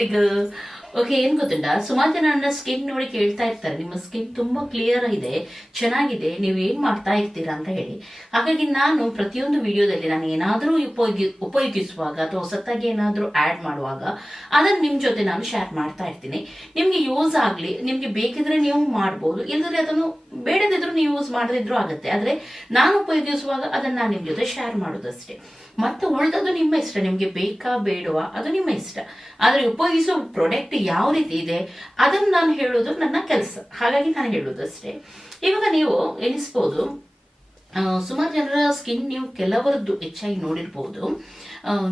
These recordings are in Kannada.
ಗುಡ್ ಓಕೆ ಏನ್ ಗೊತ್ತುಂಟ? ಸುಮಾರು ಜನ ನನ್ನ ಸ್ಕಿನ್ ನೋಡಿ ಕೇಳ್ತಾ ಇರ್ತಾರೆ. ನಿಮ್ಮ ಸ್ಕಿನ್ ತುಂಬಾ ಕ್ಲಿಯರ್ ಇದೆ, ಚೆನ್ನಾಗಿದೆ, ನೀವು ಏನ್ ಮಾಡ್ತಾ ಇರ್ತೀರಾ ಅಂತ ಹೇಳಿ. ಹಾಗಾಗಿ ನಾನು ಪ್ರತಿಯೊಂದು ವಿಡಿಯೋದಲ್ಲಿ ನಾನು ಏನಾದರೂ ಉಪಯೋಗಿ, ಉಪಯೋಗಿಸುವಾಗ ಅಥವಾ ಹೊಸತ್ತಾಗಿ ಏನಾದರೂ ಆಡ್ ಮಾಡುವಾಗ ಅದನ್ನ ನಿಮ್ ಜೊತೆ ನಾನು ಶೇರ್ ಮಾಡ್ತಾ ಇರ್ತೀನಿ. ನಿಮ್ಗೆ ಯೂಸ್ ಆಗ್ಲಿ, ನಿಮ್ಗೆ ಬೇಕಿದ್ರೆ ನೀವು ಮಾಡ್ಬೋದು. ಇಲ್ಲದ್ರೆ ಅದನ್ನು ಬೇಡದಿದ್ರು ನೀವು ಯೂಸ್ ಮಾಡದಿದ್ರು ಆಗುತ್ತೆ. ಆದ್ರೆ ನಾನು ಉಪಯೋಗಿಸುವಾಗ ಅದನ್ನ ನಾನು ನಿಮ್ ಜೊತೆ ಶೇರ್ ಮಾಡೋದಷ್ಟೇ. ಮತ್ತೆ ಉಳಿದದ್ದು ನಿಮ್ಮ ಇಷ್ಟ. ನಿಮ್ಗೆ ಬೇಕಾ ಬೇಡವಾ? ಅದು ನಿಮ್ಮ ಇಷ್ಟ. ಆದರೆ ಉಪಯೋಗಿಸೋ ಪ್ರಾಡಕ್ಟ್ ಯಾವ ರೀತಿ ಇದೆ? ಅದನ್ನ ನಾನು ಹೇಳೋದು ನನ್ನ ಕೆಲಸ. ಹಾಗಾಗಿ ನಾನು ಹೇಳೋದಷ್ಟೇ ಇವಾಗ ನೀವು ಎನಿಸ್ಬೋದು ಸುಮಾರು ಜನರ ಸ್ಕಿನ್ ನೀವು ಕೆಲವರದ್ದು ಹೆಚ್ಚಾಗಿ ನೋಡಿರ್ಬೋದು.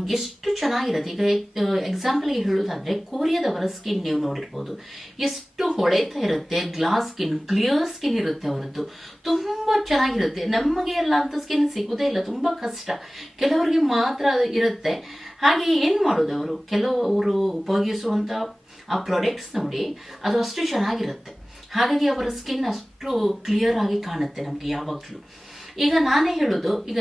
ಎಷ್ಟು ಚೆನ್ನಾಗಿರುತ್ತೆ. ಈಗ ಎಕ್ಸಾಂಪಲ್ಗೆ ಹೇಳೋದಾದ್ರೆ, ಕೊರಿಯಾದವರ ಸ್ಕಿನ್ ನೀವು ನೋಡಿರ್ಬೋದು. ಎಷ್ಟು ಹೊಳೆತಾ ಇರುತ್ತೆ ಗ್ಲಾಸ್ ಸ್ಕಿನ್ ಕ್ಲಿಯರ್ ಸ್ಕಿನ್ ಇರುತ್ತೆ ಅವರದ್ದು. ತುಂಬಾ ಚೆನ್ನಾಗಿರುತ್ತೆ. ನಮಗೆ ಎಲ್ಲ ಅಂತ ಸ್ಕಿನ್ ಸಿಗೋದೇ ಇಲ್ಲ, ತುಂಬಾ ಕಷ್ಟ. ಕೆಲವರಿಗೆ ಮಾತ್ರ ಇರುತ್ತೆ. ಹಾಗೆ ಏನು ಮಾಡೋದು ಅವರು? ಕೆಲವರು ಉಪಯೋಗಿಸುವಂತ ಆ ಪ್ರಾಡಕ್ಟ್ಸ್ ನೋಡಿ, ಅದು ಅಷ್ಟು ಚೆನ್ನಾಗಿರುತ್ತೆ. ಹಾಗಾಗಿ ಅವರ ಸ್ಕಿನ್ ಅಷ್ಟು ಕ್ಲಿಯರ್ ಆಗಿ ಕಾಣುತ್ತೆ ನಮಗೆ ಯಾವಾಗಲೂ. ಈಗ ನಾನೇ ಹೇಳೋದು, ಈಗ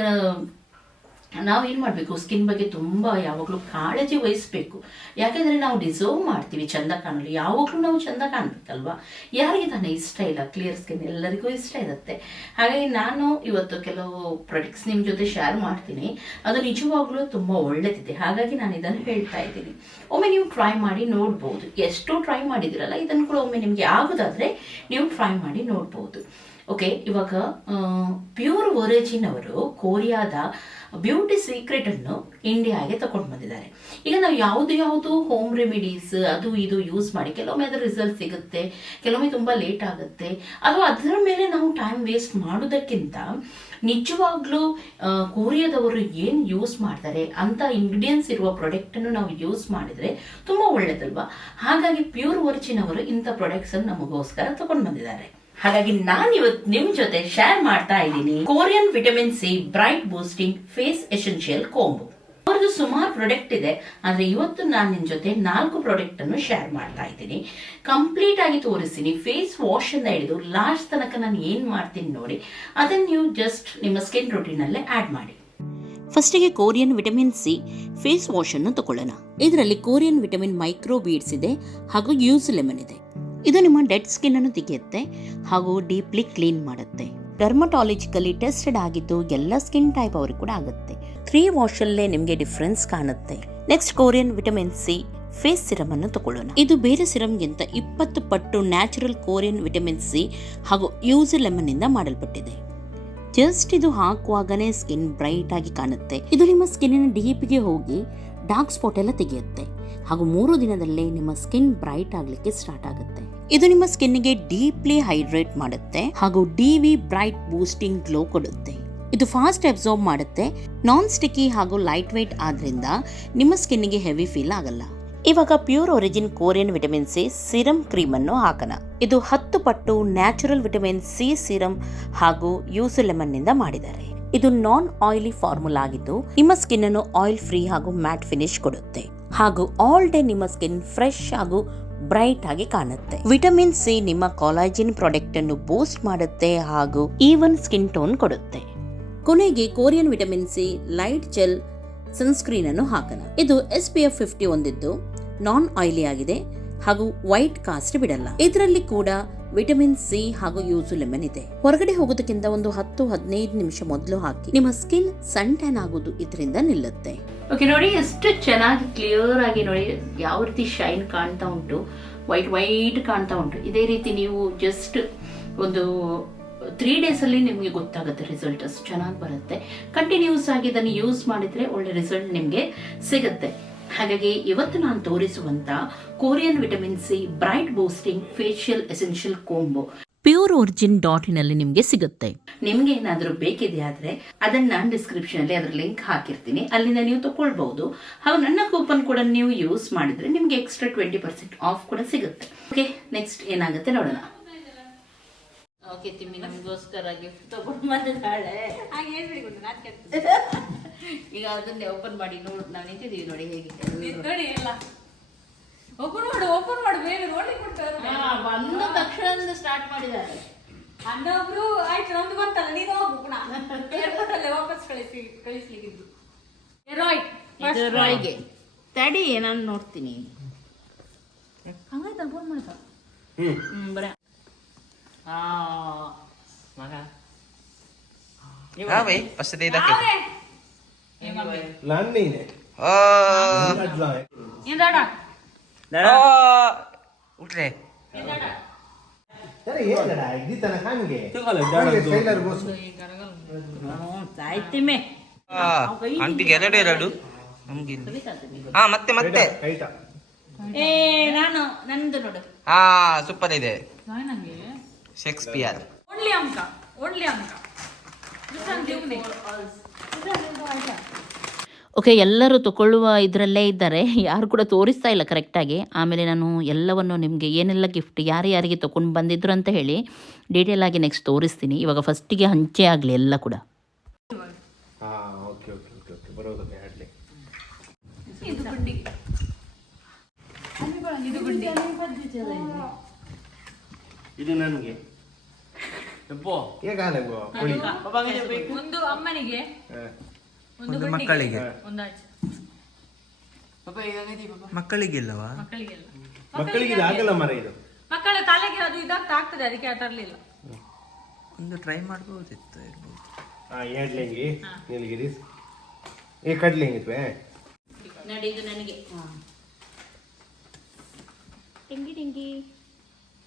ನಾವೇನ್ ಮಾಡಬೇಕು? ಸ್ಕಿನ್ ಬಗ್ಗೆ ತುಂಬಾ ಯಾವಾಗಲೂ ಕಾಳಜಿ ವಹಿಸ್ಬೇಕು. ಯಾಕೆಂದರೆ ನಾವು ಡಿಸರ್ವ್ ಮಾಡ್ತೀವಿ ಚಂದ ಕಾಣಲು ಯಾವಾಗಲೂ ನಾವು ಚಂದ ಕಾಣಬೇಕಲ್ವಾ? ಯಾರಿಗೆ ತಾನೇ ಇಷ್ಟ ಇಲ್ಲ? ಕ್ಲಿಯರ್ ಸ್ಕಿನ್ ಎಲ್ಲರಿಗೂ ಇಷ್ಟ ಇರುತ್ತೆ. ಹಾಗಾಗಿ ನಾನು ಇವತ್ತು ಕೆಲವು ಪ್ರಾಡಕ್ಟ್ಸ್ ನಿಮ್ಮ ಜೊತೆ ಶೇರ್ ಮಾಡ್ತೀನಿ. ಅದು ನಿಜವಾಗ್ಲೂ ತುಂಬಾ ಒಳ್ಳೆದಿದೆ. ಹಾಗಾಗಿ ನಾನು ಇದನ್ನು ಹೇಳ್ತಾ ಇದ್ದೀನಿ. ಒಮ್ಮೆ ನೀವು ಟ್ರೈ ಮಾಡಿ ನೋಡ್ಬೋದು. ಎಷ್ಟು ಟ್ರೈ ಮಾಡಿದಿರಲ್ಲ ಇದನ್ನು ಕೂಡ ಒಮ್ಮೆ ನಿಮಗೆ ಆಗೋದಾದ್ರೆ ನೀವು ಟ್ರೈ ಮಾಡಿ ನೋಡ್ಬೋದು. ಓಕೆ ಇವಾಗ ಪ್ಯೂರ್ ಒರಿಜಿನ್ ಅವರು ಕೊರಿಯಾದ ಬ್ಯೂಟಿ ಸೀಕ್ರೆಟ್ ಅನ್ನು ಇಂಡಿಯಾಗೆ ತಗೊಂಡು ಬಂದಿದ್ದಾರೆ. ಈಗ ನಾವು ಯಾವುದು ಯಾವುದು ಹೋಮ್ ರೆಮಿಡೀಸ್ ಅದು ಇದು ಯೂಸ್ ಮಾಡಿ, ಕೆಲವೊಮ್ಮೆ ಅದರ ರಿಸಲ್ಟ್ ಸಿಗುತ್ತೆ, ಕೆಲವೊಮ್ಮೆ ತುಂಬಾ ಲೇಟ್ ಆಗುತ್ತೆ. ಅಥವಾ ಅದರ ಮೇಲೆ ನಾವು ಟೈಮ್ ವೇಸ್ಟ್ ಮಾಡೋದಕ್ಕಿಂತ ನಿಜವಾಗ್ಲೂ ಕೊರಿಯಾದವರು ಏನು ಯೂಸ್ ಮಾಡ್ತಾರೆ ಅಂತ ಇಂಗ್ರೀಡಿಯೆಂಟ್ಸ್ ಇರುವ ಪ್ರಾಡಕ್ಟ್ ಅನ್ನು ನಾವು ಯೂಸ್ ಮಾಡಿದ್ರೆ ತುಂಬಾ ಒಳ್ಳೆಯದಲ್ವಾ ಹಾಗಾಗಿ ಪ್ಯೂರ್ ಒರಿಜಿನ್ ಅವರು ಇಂಥ ಪ್ರಾಡಕ್ಟ್ಸ್ ಅನ್ನು ನಮಗೋಸ್ಕರ ತಗೊಂಡು ಬಂದಿದ್ದಾರೆ. ಹಾಗಾಗಿ ನಾನು ಇವತ್ತು ನಿಮ್ ಜೊತೆ ಶೇರ್ ಮಾಡ್ತಾ ಇದ್ದೀನಿ. Korean vitamin C bright boosting face essential combo ಅವ್ರದ್ದು ಸುಮಾರು ಪ್ರಾಡಕ್ಟ್ ಇದೆ, ಆದ್ರೆ ಇವತ್ತು ನಾನು ನಿಮ್ ಜೊತೆ ನಾಲ್ಕು ಪ್ರಾಡಕ್ಟ್ ಅನ್ನು ಶೇರ್ ಮಾಡ್ತಾ ಇದ್ದೀನಿ. ಕಂಪ್ಲೀಟ್ ಆಗಿ ತೋರಿಸ್ತೀನಿ. ಫೇಸ್ ವಾಶ್ ಇಂದ ಹಿಡಿದು ಲಾಸ್ಟ್ ತನಕ ನಾನು ಏನ್ ಮಾಡ್ತೀನಿ ನೋಡಿ ಅದನ್ನ ನೀವು ಜಸ್ಟ್ ನಿಮ್ಮ ಸ್ಕಿನ್ ರೂಟೀನ್ ಅಲ್ಲೇ ಆಡ್ ಮಾಡಿ. ಫಸ್ಟಿಗೆ Korean vitamin C face wash ಅನ್ನು ತಗೊಳ್ಳೋಣ ಇದರಲ್ಲಿ ಕೋರಿಯನ್ ವಿಟಮಿನ್ ಮೈಕ್ರೋ ಬೀಡ್ಸ್ ಇದೆ, ಹಾಗೂ ಯೂಸ್ ಲೆಮನ್ ಇದೆ. ಇದು ನಿಮ್ಮ ಡೆಡ್ ಸ್ಕಿನ್ ಅನ್ನು ತೆಗೆಯುತ್ತೆ ಹಾಗೂ ಡೀಪ್ಲಿ ಕ್ಲೀನ್ ಮಾಡುತ್ತೆ. ಡರ್ಮಟಾಲಜಿಕಲಿ ಟೆಸ್ಟೆಡ್ ಆಗಿದ್ದು ಎಲ್ಲ ಸ್ಕಿನ್ ಟೈಪ್ ಅವ್ರಿಗೆ ಕೂಡ ಆಗುತ್ತೆ. ತ್ರೀ ವಾಶಲ್ಲೇ ನಿಮಗೆ ಡಿಫ್ರೆನ್ಸ್ ಕಾಣುತ್ತೆ. Next Korean vitamin C face serum ಅನ್ನು ತಗೊಳ್ಳೋಣ. ಇದು ಬೇರೆ ಸಿರಮ್ಗಿಂತ ಇಪ್ಪತ್ತು ಪಟ್ಟು ನ್ಯಾಚುರಲ್ ಕೋರಿಯನ್ ವಿಟಮಿನ್ ಸಿ ಹಾಗೂ ಯೂಸ್ ಲೆಮನ್ ಇಂದ ಮಾಡಲ್ಪಟ್ಟಿದೆ. ಜಸ್ಟ್ ಇದು ಹಾಕುವಾಗನೇ ಸ್ಕಿನ್ ಬ್ರೈಟ್ ಆಗಿ ಕಾಣುತ್ತೆ. ಇದು ನಿಮ್ಮ ಸ್ಕಿನ್ನಿನ ಡೀಪ್ಗೆ ಹೋಗಿ ಡಾರ್ಕ್ ಸ್ಪಾಟ್ ಎಲ್ಲ ತೆಗೆಯುತ್ತೆ. ಹಾಗೂ ಮೂರು ದಿನದಲ್ಲೇ ನಿಮ್ಮ ಸ್ಕಿನ್ ಬ್ರೈಟ್ ಆಗಲಿಕ್ಕೆ ಸ್ಟಾರ್ಟ್ ಆಗುತ್ತೆ. ಇದು ನಿಮ್ಮ ಸ್ಕಿನ್ಗೆ ಡೀಪ್ಲಿ ಹೈಡ್ರೇಟ್ ಮಾಡುತ್ತೆ ಹಾಗೂ D V bright boosting glow ಕೊಡುತ್ತೆ. ಇದು ಫಾಸ್ಟ್ ಅಬ್ಸಾರ್ಬ್ ಮಾಡುತ್ತೆ ನಾನ್ ಸ್ಟಿಕ್ಕಿ ಹಾಗೂ ಲೈಟ್ weight ಆದ್ರಿಂದ ನಿಮ್ಮ ಸ್ಕಿನ್ಗೆ ಹೆವಿ ಫೀಲ್ ಆಗಲ್ಲ. ಇವಾಗ pure origin Korean vitamin C serum cream ಅನ್ನು ಹಾಕೋಣ. ಇದು ಹತ್ತು ಪಟ್ಟು ನ್ಯಾಚುರಲ್ ವಿಟಮಿನ್ ಸಿ ಸಿರಮ್ ಹಾಗೂ ಯೂಸು ಲೆಮನ್ನಿಂದ ಮಾಡಿದ್ದಾರೆ. ಇದು ನಾನ್ ಆಯಿಲಿ ಫಾರ್ಮುಲಾ ಆಗಿದ್ದು, ನಿಮ್ಮ ಸ್ಕಿನ್ ಅನ್ನು ಆಯಿಲ್ ಫ್ರೀ ಹಾಗೂ ಮ್ಯಾಟ್ ಫಿನಿಶ್ ಕೊಡುತ್ತೆ. ಹಾಗೂ ಆಲ್ ಡೇ ನಿಮ್ಮ ಸ್ಕಿನ್ ಫ್ರೆಶ್ ಹಾಗೂ ಬ್ರೈಟ್ ಆಗಿ ಕಾಣುತ್ತೆ. ವಿಟಮಿನ್ ಸಿ ನಿಮ್ಮ ಕಾಲಾಜಿನ್ ಪ್ರಾಡಕ್ಟ್ ಅನ್ನು ಬೂಸ್ಟ್ ಮಾಡುತ್ತೆ ಹಾಗೂ ಈವನ್ ಸ್ಕಿನ್ ಟೋನ್ ಕೊಡುತ್ತೆ. ಕೊನೆಗೆ Korean vitamin C light gel sunscreen ಅನ್ನು ಹಾಕೋಣ. ಇದು ಎಸ್ ಪಿ ಎಫ್ ಫಿಫ್ಟಿ ಹೊಂದಿದ್ದು ನಾನ್ ಆಯಿಲಿ ಆಗಿದೆ ಹಾಗೂ ವೈಟ್ ಕಾಸ್ಟ್ ಬಿಡಲ್ಲ. ಇದರಲ್ಲಿ ಕೂಡ ವಿಟಮಿನ್ ಸಿ ಹಾಗೂ ಯೂಸು ಲೆಮನ್ ಇದೆ. ಹೊರಗಡೆ ಹೋಗೋದಕ್ಕಿಂತ ಒಂದು ಹತ್ತು, ಹದಿನೈದು ನಿಮಿಷ ಮೊದಲು ಹಾಕಿ. ನಿಮ್ಮ ಸ್ಕಿನ್ ಸನ್ ಟ್ಯಾನ್ ಆಗೋದು ಇದರಿಂದ ನಿಲ್ಲುತ್ತೆ. ಓಕೆ ನೋಡಿ, ಎಷ್ಟು ಚೆನ್ನಾಗಿ ಕ್ಲಿಯರ್ ಆಗಿ ನೋಡಿ, ಯಾವ ರೀತಿ ಶೈನ್ ಕಾಣ್ತಾ ಉಂಟು ವೈಟ್ ವೈಟ್ ಕಾಣ್ತಾ ಉಂಟು. ಇದೇ ರೀತಿ ನೀವು ಜಸ್ಟ್ ಒಂದು ತ್ರೀ ಡೇಸಲ್ಲಿ ನಿಮಗೆ ಗೊತ್ತಾಗುತ್ತೆ ರಿಸಲ್ಟ್ ಅಷ್ಟು ಚೆನ್ನಾಗಿ ಬರುತ್ತೆ. ಕಂಟಿನ್ಯೂಸ್ ಆಗಿ ಇದನ್ನು ಯೂಸ್ ಮಾಡಿದ್ರೆ ಒಳ್ಳೆ ರಿಸಲ್ಟ್ ನಿಮಗೆ ಸಿಗುತ್ತೆ. ಹಾಗಾಗಿ ಇವತ್ತು ನಾನು ತೋರಿಸುವಂತ Korean vitamin C bright boosting facial essential combo. Pure origin dot ಅಲ್ಲಿ ನಿಮಗೆ ಸಿಗುತ್ತೆ. ನಿಮ್ಗೆ ಏನಾದರೂ ಬೇಕಿದೆ ಆದ್ರೆ ಅದನ್ನ ನಾನು ಡಿಸ್ಕ್ರಿಪ್ಷನ್ ಅಲ್ಲಿ ಅದ್ರ ಲಿಂಕ್ ಹಾಕಿರ್ತೀನಿ. ಅಲ್ಲಿಂದ ನೀವು ತಗೊಳ್ಬಹುದು ಹಾಗೂ ನನ್ನ ಕೂಪನ್ ಕೂಡ ನೀವು ಯೂಸ್ ಮಾಡಿದ್ರೆ ನಿಮ್ಗೆ ಎಕ್ಸ್ಟ್ರಾ ಟ್ವೆಂಟಿ ಪರ್ಸೆಂಟ್ ಆಫ್ ಕೂಡ ಸಿಗುತ್ತೆ. ಓಕೆ ನೆಕ್ಸ್ಟ್ ಏನಾಗುತ್ತೆ ನೋಡೋಣ. ಓಕೆ ತಿಮ್ಮಿ ನಮಗೋಸ್ಕರ ಗಿಫ್ಟ್ ತಗೊಂಡು ಬಂದಿದ್ದಾಳೆ. ಹಾಗೆ ಹೇಳ್ಬಿಡಿ ಗೊತ್ತಾ ನಾಚಿಕೆ ಈಗ ಅದನ್ನೇ ಓಪನ್ ಮಾಡಿ ನೋಡಿ ನಾವು ನಿಂತಿದ್ದೀವಿ ನೋಡಿ ಹೇಗೆ ನೋಡಿ. ಎಲ್ಲ. ಓಪನ್ ಮಾಡು ಓಪನ್ ಮಾಡು ಬೇಗ ಹಾ, ಬಂದ ತಕ್ಷಣ ಸ್ಟಾರ್ಟ್ ಮಾಡಿದ್ದಾರೆ. ಅಣ್ಣ ಆಯ್ತು ನಮ್ದು ಬಂತಲ್ಲ ನೀನು ಹೋಗು ಪುನಃ ಏರ್ಪೋರ್ಟ್ ಅಲ್ಲೇ ವಾಪಸ್ ಕಳಿಸಿ ಕಳಿಸ್ಲಿಕ್ಕಿದ್ದು. ರಾಯ್ ರಾಯ್ಗೆ. ತಡಿ ನಾನು ನೋಡ್ತೀನಿ. ಹಂಗಾಯ್ತು ಫೋನ್ ಮಾಡ್ತಾ? ಹ್ಮ್. ಹ್ಮ್ ಬರ. ಮಗ ಹಾಂ ಬೈ ಫಸ್ಟ್ ದೈದಕ್ಕೆ ಎರಡು ಎರಡು. ಹಾ ಮತ್ತೆ ಮತ್ತೆ. ಹಾ ಸೂಪರ್ ಇದೆ. ಶೇಕ್ಸ್ಪಿಯರ್ ಒಳ್ಳೆ ಅಂಕ ಒಳ್ಳೆ ಅಂಕ ಓಕೆ ಎಲ್ಲರೂ ತಗೊಳ್ಳುವ ಇದರಲ್ಲೇ ಇದ್ದಾರೆ. ಯಾರು ಕೂಡ ತೋರಿಸ್ತಾ ಇಲ್ಲ ಕರೆಕ್ಟಾಗಿ ಆಮೇಲೆ ನಾನು ಎಲ್ಲವನ್ನು ನಿಮಗೆ ಏನೆಲ್ಲ ಗಿಫ್ಟ್ ಯಾರು ಯಾರಿಗೆ ತೊಗೊಂಡು ಬಂದಿದ್ರು ಅಂತ ಹೇಳಿ ಡೀಟೇಲ್ ಆಗಿ ನೆಕ್ಸ್ಟ್ ತೋರಿಸ್ತೀನಿ. ಇವಾಗ ಫಸ್ಟಿಗೆ ಹಂಚೆ ಆಗಲಿ ಎಲ್ಲ ಕೂಡ. ಇದು ಗುಂಡಿ. ಇದು ನನಗೆ. ಒಂದು ಅಮ್ಮನಿಗೆ ಒಂದು ಮಕ್ಕಳಿಗೆ. ಒಂದು ಆಚೆ. ಮಕ್ಕಳಿಗಿಲ್ಲವಾ? ಮಕ್ಕಳಿಗೆಲ್ಲ. ಮಕ್ಕಳಿಗೆ ಆಗಲ್ಲ ಮರ ಇದು. ಮಕ್ಕಳ ತಲೆಗೆ ಅದು ಇದಾಗ್ತಾ ಆಗ್ತದೆ ಅದಕ್ಕೆ ತರಲಿಲ್ಲ ಒಂದು ಟ್ರೈ ಮಾಡ್ಬೋದಿತ್ತು ಇರ್ಬೋದು. ಹಾ. ನೀಲಗಿರಿ ಏ ಕಡ್ಲಿಂಗ್ ಇತ್ವೆ ನೋಡಿ ಇದು ನನಗೆ. ಟಿಂಗಿ ಟಿಂಗಿ.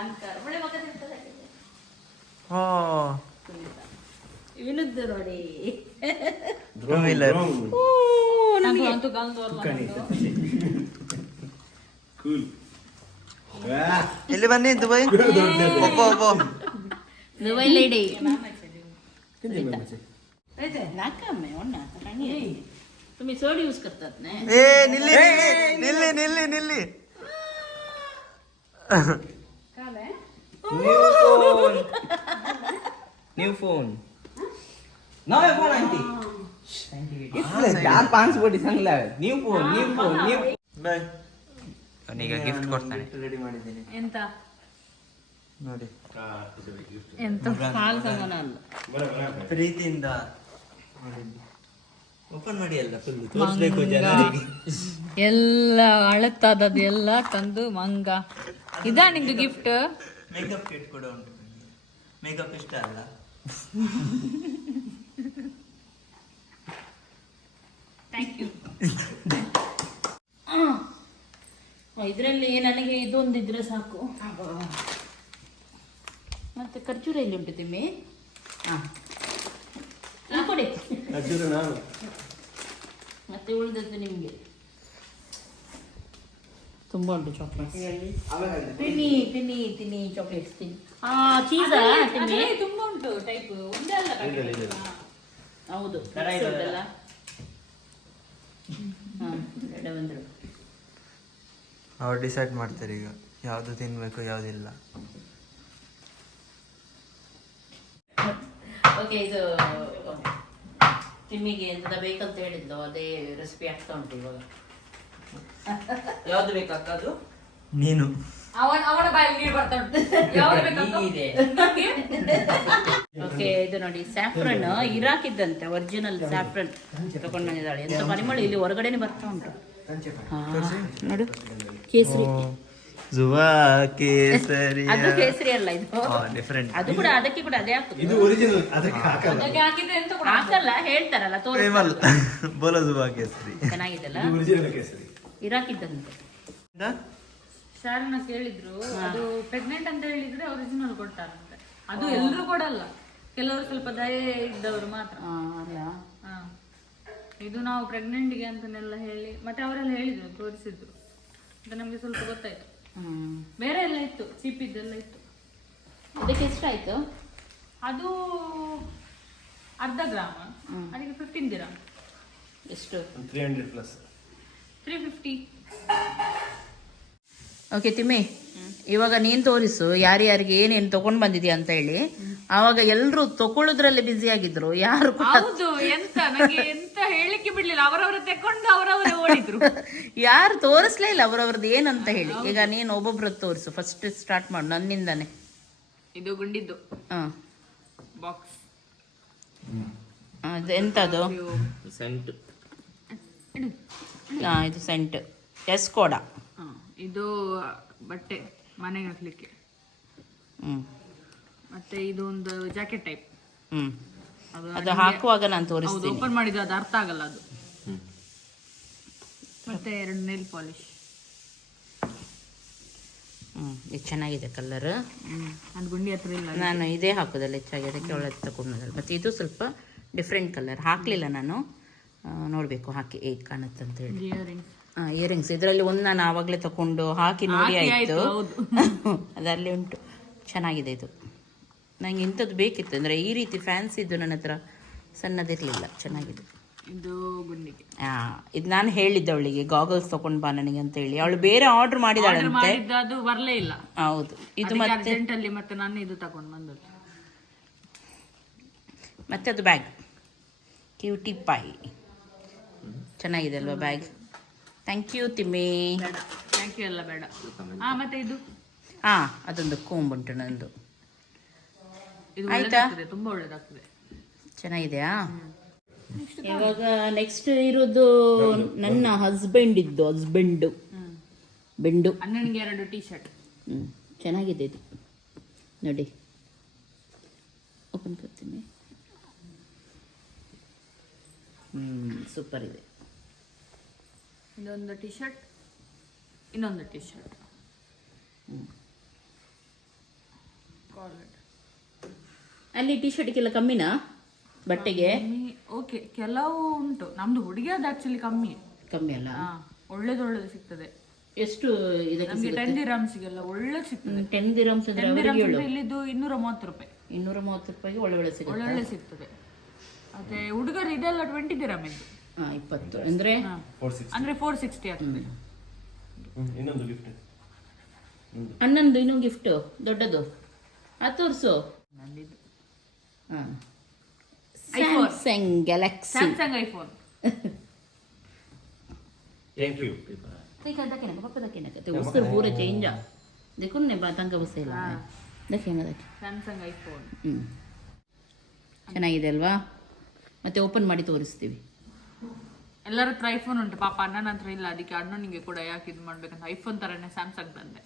ಅಲಂಕಾರ ಒಳ್ಳೆ ಮಗದ ಇವನದ್ದು ನೋಡಿ. ಟೂ ವೀಲರ್ ನಂದು ಅಂತೂ ಗಂದು ಕೂಲ್ ಎಲ್ಲಿ ಬನ್ನಿ ದುಬೈ? ಒಬ್ಬ ಒಬ್ಬ. ದುಬೈ ಲೇಡಿ ನಾಕಮ್ಮೆ ಒಣ್ಣ ತುಮಿ ಸೋಡಿ ಯೂಸ್ ಕರ್ತತ್ನೆ ಏ ನಿಲ್ಲಿ ನಿಲ್ಲಿ ನಿಲ್ಲಿ ನಿಲ್ಲಿ. New phone. New phone. Now you phone, auntie. ನೀವು ಫೋನ್ ನೀವು ಫೋನ್ ನೀವು ಬಾಯ್ ಅವನೀಗ ಗಿಫ್ಟ್ ಕೊಡ್ತಾನೆ. ರೆಡಿ ಮಾಡಿದ್ದೀನಿ. ಎಂತ? ನೋಡಿ. ಎಂತ? ಪ್ರೀತಿಯಿಂದ ಓಪನ್ ಮಾಡಿ ಎಲ್ಲ ಫುಲ್ ತೋರಿಸ್ಬೇಕು ಜನರಿಗೆ. ಎಲ್ಲ ಅಳತಾದದ್ದು ಎಲ್ಲ ತಂದು ಮಂಗ. ಇದಾ ನಿಮ್ದು ಗಿಫ್ಟ್ ಮೇಕಪ್ ಕಿಟ್ ಕೂಡ ಉಂಟು ಮೇಕಪ್ ಇಷ್ಟ ಅಲ್ಲ? ಥ್ಯಾಂಕ್ ಯು ಇದರಲ್ಲಿ ನನಗೆ ಇದೊಂದಿದ್ರೆ ಸಾಕು. ಮತ್ತೆ ಖರ್ಜೂರ ಎಲ್ಲಿ ಉಂಟು ತಿಮ್ಮಿ? ಹಾಂ ಕೊಡಿ. ನಾನು. ಮತ್ತೆ ಉಳಿದದ್ದು ನಿಮಗೆ. ತುಂಬ ಉಂಟು ಚಾಕ್ಲೇಟ್ಸ್ ತಿನ್ನಿ. ತಿನ್ನಿ ತಿನ್ನಿ ಚಾಕ್ಲೇಟ್ಸ್ ತಿನ್ನಿ. ಆ ಚೀಸಾ ತಿನ್ನಿ. ತುಂಬಾ ಉಂಟು ಟೈಪ್ ಒಂದೇ ಅಲ್ಲ. ಹೌದು ಅಲ್ಲ. ಬಂದರು ಅವ್ರು ಡಿಸೈಡ್ ಮಾಡ್ತಾರೆ ಈಗ. ಯಾವುದು ತಿನ್ಬೇಕು ಯಾವುದಿಲ್ಲ. ಓಕೆ ಇದು ತಿಮ್ಮಿಗೆ ಎಂತ ಬೇಕಂತ ಹೇಳಿದ್ಲು. ಅದೇ ರೆಸಿಪಿ ಆಗ್ತಾ ಉಂಟು ಇವಾಗ. ಯಾವ್ದು ಬೇಕಕ್ಕ ಅದು? ನೀನು ಅವನ ಅವನ ಬಾಯಲ್ಲಿ ನೀರು ಬರ್ತಾ ಉಂಟು. ಯಾವ್ದು ಓಕೆ ಇದು ನೋಡಿ ಸ್ಯಾಫ್ರನ್ ಇರಾಕ್ ಇದ್ದಂತೆ ಒರಿಜಿನಲ್ ಸ್ಯಾಫ್ರನ್ ತಗೊಂಡು ಬಂದಿದ್ದಾಳೆ. ಎಂತ ಪರಿಮಳ ಇಲ್ಲಿ ಹೊರಗಡೆನೆ ಬರ್ತಾ ಉಂಟು. ಹಾ, ನೋಡು. ಕೇಸರಿ. ಜುವಾ ಕೇಸರಿ ಅದು ಕೇಸರಿ ಅಲ್ಲ ಇದು? ಡಿಫ್ರೆಂಟ್ ಅದು ಕೂಡ ಅದಕ್ಕೆ ಕೂಡ ಅದೇ ಹಾಕುದು. ಇದು ಒರಿಜಿನಲ್ ಅದಕ್ಕೆ ಹಾಕಲ್ಲ. ಅದಕ್ಕೆ ಹಾಕಿದ್ರೆ ಎಂತ ಕೂಡ ಹಾಕಲ್ಲ ಹೇಳ್ತಾರಲ್ಲ ತೋರಿಸ್. ಚೆನ್ನಾಗಿದೆ ಬೋಲೋ ಜುವಾ ಕೇಸರಿ. ಚೆನ್ನಾಗಿದೆಲ್ಲ ಇದು ಒರಿಜಿನಲ್ ಕೇಸರಿ. ಇರಾಕ್ ಇದ್ದಂತೆ ಶಾರನ ಕೇಳಿದ್ರು ಅದು ಪ್ರೆಗ್ನೆಂಟ್ ಅಂತ ಹೇಳಿದ್ರೆ ಒರಿಜಿನಲ್ ಕೊಡ್ತಾರಂತೆ. ಅದು ಎಲ್ಲರೂ ಕೊಡಲ್ಲ. ಕೆಲವರು ಸ್ವಲ್ಪ ದಯೆ ಇದ್ದವರು ಮಾತ್ರ. ಆ, ಅಲ್ಲ? ಹಾ. ಇದು ನಾವು ಪ್ರೆಗ್ನೆಂಟ್ಗೆ ಅಂತನೆಲ್ಲ ಹೇಳಿ ಮತ್ತೆ ಅವರೆಲ್ಲ ಹೇಳಿದ್ರು ತೋರಿಸಿದ್ರು. ಮತ್ತೆ ನಮ್ಗೆ ಸ್ವಲ್ಪ ಗೊತ್ತಾಯ್ತು. ಹ್ಮ್ ಬೇರೆ ಎಲ್ಲ ಇತ್ತು ಚೀಪಿದ್ದೆಲ್ಲ ಇತ್ತು. ಅದಕ್ಕೆ ಎಷ್ಟಾಯ್ತು ಅದು ಅರ್ಧ ಗ್ರಾಮ. ಅದಕ್ಕೆ ಫಿಫ್ಟೀನ್ ಗ್ರಾಮ್ ಎಷ್ಟು? Three hundred plus three fifty okay Timmi ಇವಾಗ ನೀನ್ ತೋರಿಸು ಯಾರ್ಯಾರಿಗೆ ಏನೇನು ತಗೊಂಡ್ ಬಂದಿದ್ಯಾ ಅಂತ ಹೇಳಿ. ಆವಾಗ ಎಲ್ಲರೂ ತಗೊಳ್ಳೋದ್ರಲ್ಲಿ ಬ್ಯುಸಿ ಆಗಿದ್ರು ಯಾರು ಹೌದು ಎಂತ? ನಂಗೆ ಎಂತ ಹೇಳಿಕ್ಕೆ ಬಿಡ್ಲಿಲ್ಲ. ಅವರವರ ತೆಕೊಂಡು ಅವರವರೇ ಓಡಿದ್ರು. ಯಾರು ತೋರಿಸ್ಲೇ ಇಲ್ಲ ಅವ್ರವ್ರದ್ದು ಏನಂತ ಹೇಳಿ. ಈಗ ನೀನು ಒಬ್ಬೊಬ್ರದ್ದು ತೋರಿಸು ಫಸ್ಟ್ ಸ್ಟಾರ್ಟ್ ಮಾಡು ನನ್ನಿಂದಾನೆ. ಇದು ಗುಂಡಿದ್ದು. ಹಾ. ಬಾಕ್ಸ್ ಅದು ಎಂತದು? ಸೆಂಟ್ ಇದು ಸೆಂಟ್. ಎಸ್ಕೋಡ ಇದು ಬಟ್ಟೆ ಮನೆಗೆ ಹಾಕ್ಲಿಕ್ಕೆ. ಹ್ಮ್. ಮತ್ತೆ ಇದು ಒಂದು ಜಾಕೆಟ್ ಟೈಪ್ ಹ್ಮ್. ಅದು ಅದು ಹಾಕುವಾಗ ನಾನು ತೋರಿಸ್ತೀನಿ. ಓಪನ್ ಮಾಡಿದ್ದು ಅದು ಅರ್ಥ ಆಗಲ್ಲ ಅದು. ಮತ್ತೆ ಎರಡು ನೇಲ್ ಪಾಲಿಶ್ ಹ್ಞೂ ಇದು ಚೆನ್ನಾಗಿದೆ ಕಲರ್ ಅದು ಗುಂಡಿ ಹತ್ರ ಇಲ್ಲ ನಾನು ಇದೇ ಹಾಕೋದಲ್ಲ ಹೆಚ್ಚಾಗಿ ಅದಕ್ಕೆ ಒಳ್ಳೆ ತಗೊಂಡಲ್ಲ ಮತ್ತು ಇದು ಸ್ವಲ್ಪ ಡಿಫ್ರೆಂಟ್ ಕಲರ್ ಹಾಕಲಿಲ್ಲ ನಾನು. ನೋಡ್ಬೇಕು ಹಾಕಿ ಹೇಗೆ ಕಾಣುತ್ತೆ ಅಂತ ಹೇಳಿ. ಇಯರಿಂಗ್ ಇಯರಿಂಗ್ಸ್ ಇದರಲ್ಲಿ ಒಂದು ನಾನು ಆವಾಗಲೇ ತಗೊಂಡು ಹಾಕಿ ನೋಡಿ ಆಯಿತು. ಅದರಲ್ಲಿ ಉಂಟು. ಚೆನ್ನಾಗಿದೆ ಇದು. ನಂಗೆ ಇಂಥದ್ದು ಬೇಕಿತ್ತು. ಅಂದರೆ ಈ ರೀತಿ ಫ್ಯಾನ್ಸಿ ಇದು ನನ್ನ ಹತ್ರ ಸಣ್ಣದಿರಲಿಲ್ಲ. ಚೆನ್ನಾಗಿದೆ. ಇದು ಗುಂಡಿಗೆ. ಆ, ಇದು ನಾನು ಹೇಳಿದ್ದೆ ಅವಳಿಗೆ ಗಾಗಲ್ಸ್ ತಗೊಂಡು ಬಾ ನನಗೆ ಅಂತ ಹೇಳಿ. ಅವಳು ಬೇರೆ ಆರ್ಡರ್ ಮಾಡಿದಾಳಂತೆ. ಅದು ಬರಲೇ ಇಲ್ಲ. ಹೌದು. ಇದು ಮತ್ತೆ ಮತ್ತೆ ನಾನು ಇದು ತಗೊಂಡು ಬಂದದ್ದು. ಮತ್ತೆ ಅದು ಬ್ಯಾಗ್ ಕ್ಯೂಟಿ ಪೈ ಚೆನ್ನಾಗಿದೆ ಅಲ್ವಾ bag? Thank you Timmi. Thank you ಎಲ್ಲ ಬೇಡ. ಹಾಂ ಮತ್ತೆ ಇದು? ಹಾಂ ಅದೊಂದು ಕೋಂಬುಂಟು ನಂದು. ಇದು ಆಯ್ತಾ? ತುಂಬಾ ಒಳ್ಳೇದಾಗ್ತದೆ. ಚೆನ್ನಾಗಿದೆಯಾ? ಇವಾಗ ನೆಕ್ಸ್ಟ್ ಇರೋದು ನನ್ನ ಹಸ್ಬೆಂಡ್ ಇದ್ದು ಹಸ್ಬೆಂಡು ಬೆಂಡು. ಅಣ್ಣನಿಗೆ ಎರಡು ಟೀ ಶರ್ಟ್ ಹ್ಞೂ ಚೆನ್ನಾಗಿದೆ ಇದು. ನೋಡಿ. ಓಪನ್ ಕೊಡ್ತೀನಿ ಹ್ಞೂ ಸೂಪರ್ ಇದೆ. ಇದೊಂದು ಟೀ ಶರ್ಟ್ ಇನ್ನೊಂದು ಟಿ ಶರ್ಟ್ ಅಲ್ಲಿ ಟಿ ಶರ್ಟ್ಗೆಲ್ಲ ಕಮ್ಮಿನಾ? ಬಟ್ಟೆಗೆ? ಓಕೆ ಕೆಲವು ಉಂಟು. ನಮ್ದು ಹುಡುಗಿಯದು ಆಕ್ಚುಲಿ ಕಮ್ಮಿ. ಕಮ್ಮಿ ಅಲ್ಲ? ಒಳ್ಳೇದು ಒಳ್ಳೇದು ಸಿಗ್ತದೆ. ಎಷ್ಟು ಇದಕ್ಕೆ ನಮ್ಗೆ ಟೆನ್ ದಿರಾಮ್ಸ್ಗೆಲ್ಲ ಒಳ್ಳೆ ಸಿಗ್ತದೆ. ಟೆನ್ ದಿರಮ್ಸ್ ಇಲ್ಲಿದ್ದು ಇನ್ನೂರ ಮೂವತ್ತು ರೂಪಾಯಿ. ಇನ್ನೂರ ಮೂವತ್ತು ರೂಪಾಯಿಗೆ ಒಳ್ಳೆ ಒಳ್ಳೆ ಸಿಗ್ತದೆ ಒಳ್ಳೆ ಸಿಗ್ತದೆ. ಮತ್ತೆ ಹುಡುಗರು ಇದೆಲ್ಲ ಟ್ವೆಂಟಿ ದಿರಾಮ್ ಇದು ಹಾಂ ಇಪ್ಪತ್ತು. ಅಂದರೆ? ಅಂದ್ರೆ ಫೋರ್ ಸಿಕ್ಸ್ಟಿ ಆಗ್ತದೆ. ಇನ್ನೊಂದು ಗಿಫ್ಟ್ ಅಣ್ಣಂದು ಇನ್ನೊಂದು ಗಿಫ್ಟು ದೊಡ್ಡದು. ಅದು ತೋರಿಸು. ಹಾಂ. Samsung Galaxy Samsung iPhone. Thank you Thanga Samsung iPhone. ಚೆನ್ನಾಗಿದೆ ಅಲ್ವಾ? ಮತ್ತೆ ಓಪನ್ ಮಾಡಿ ತೋರಿಸ್ತೀವಿ. ಎಲ್ಲರ ಹತ್ರ ಐಫೋನ್ ಉಂಟು. ಪಾಪ ಅಣ್ಣನ ಹತ್ರ ಇಲ್ಲ ಅದಕ್ಕೆ ಅಣ್ಣನಿಗೆ ಕೂಡ ಯಾಕೆ ಇದು ಮಾಡ್ಬೇಕಂತ. ಐಫೋನ್ ತರನೇ ಸ್ಯಾಮ್ಸಂಗ್ ಬಂದೆ.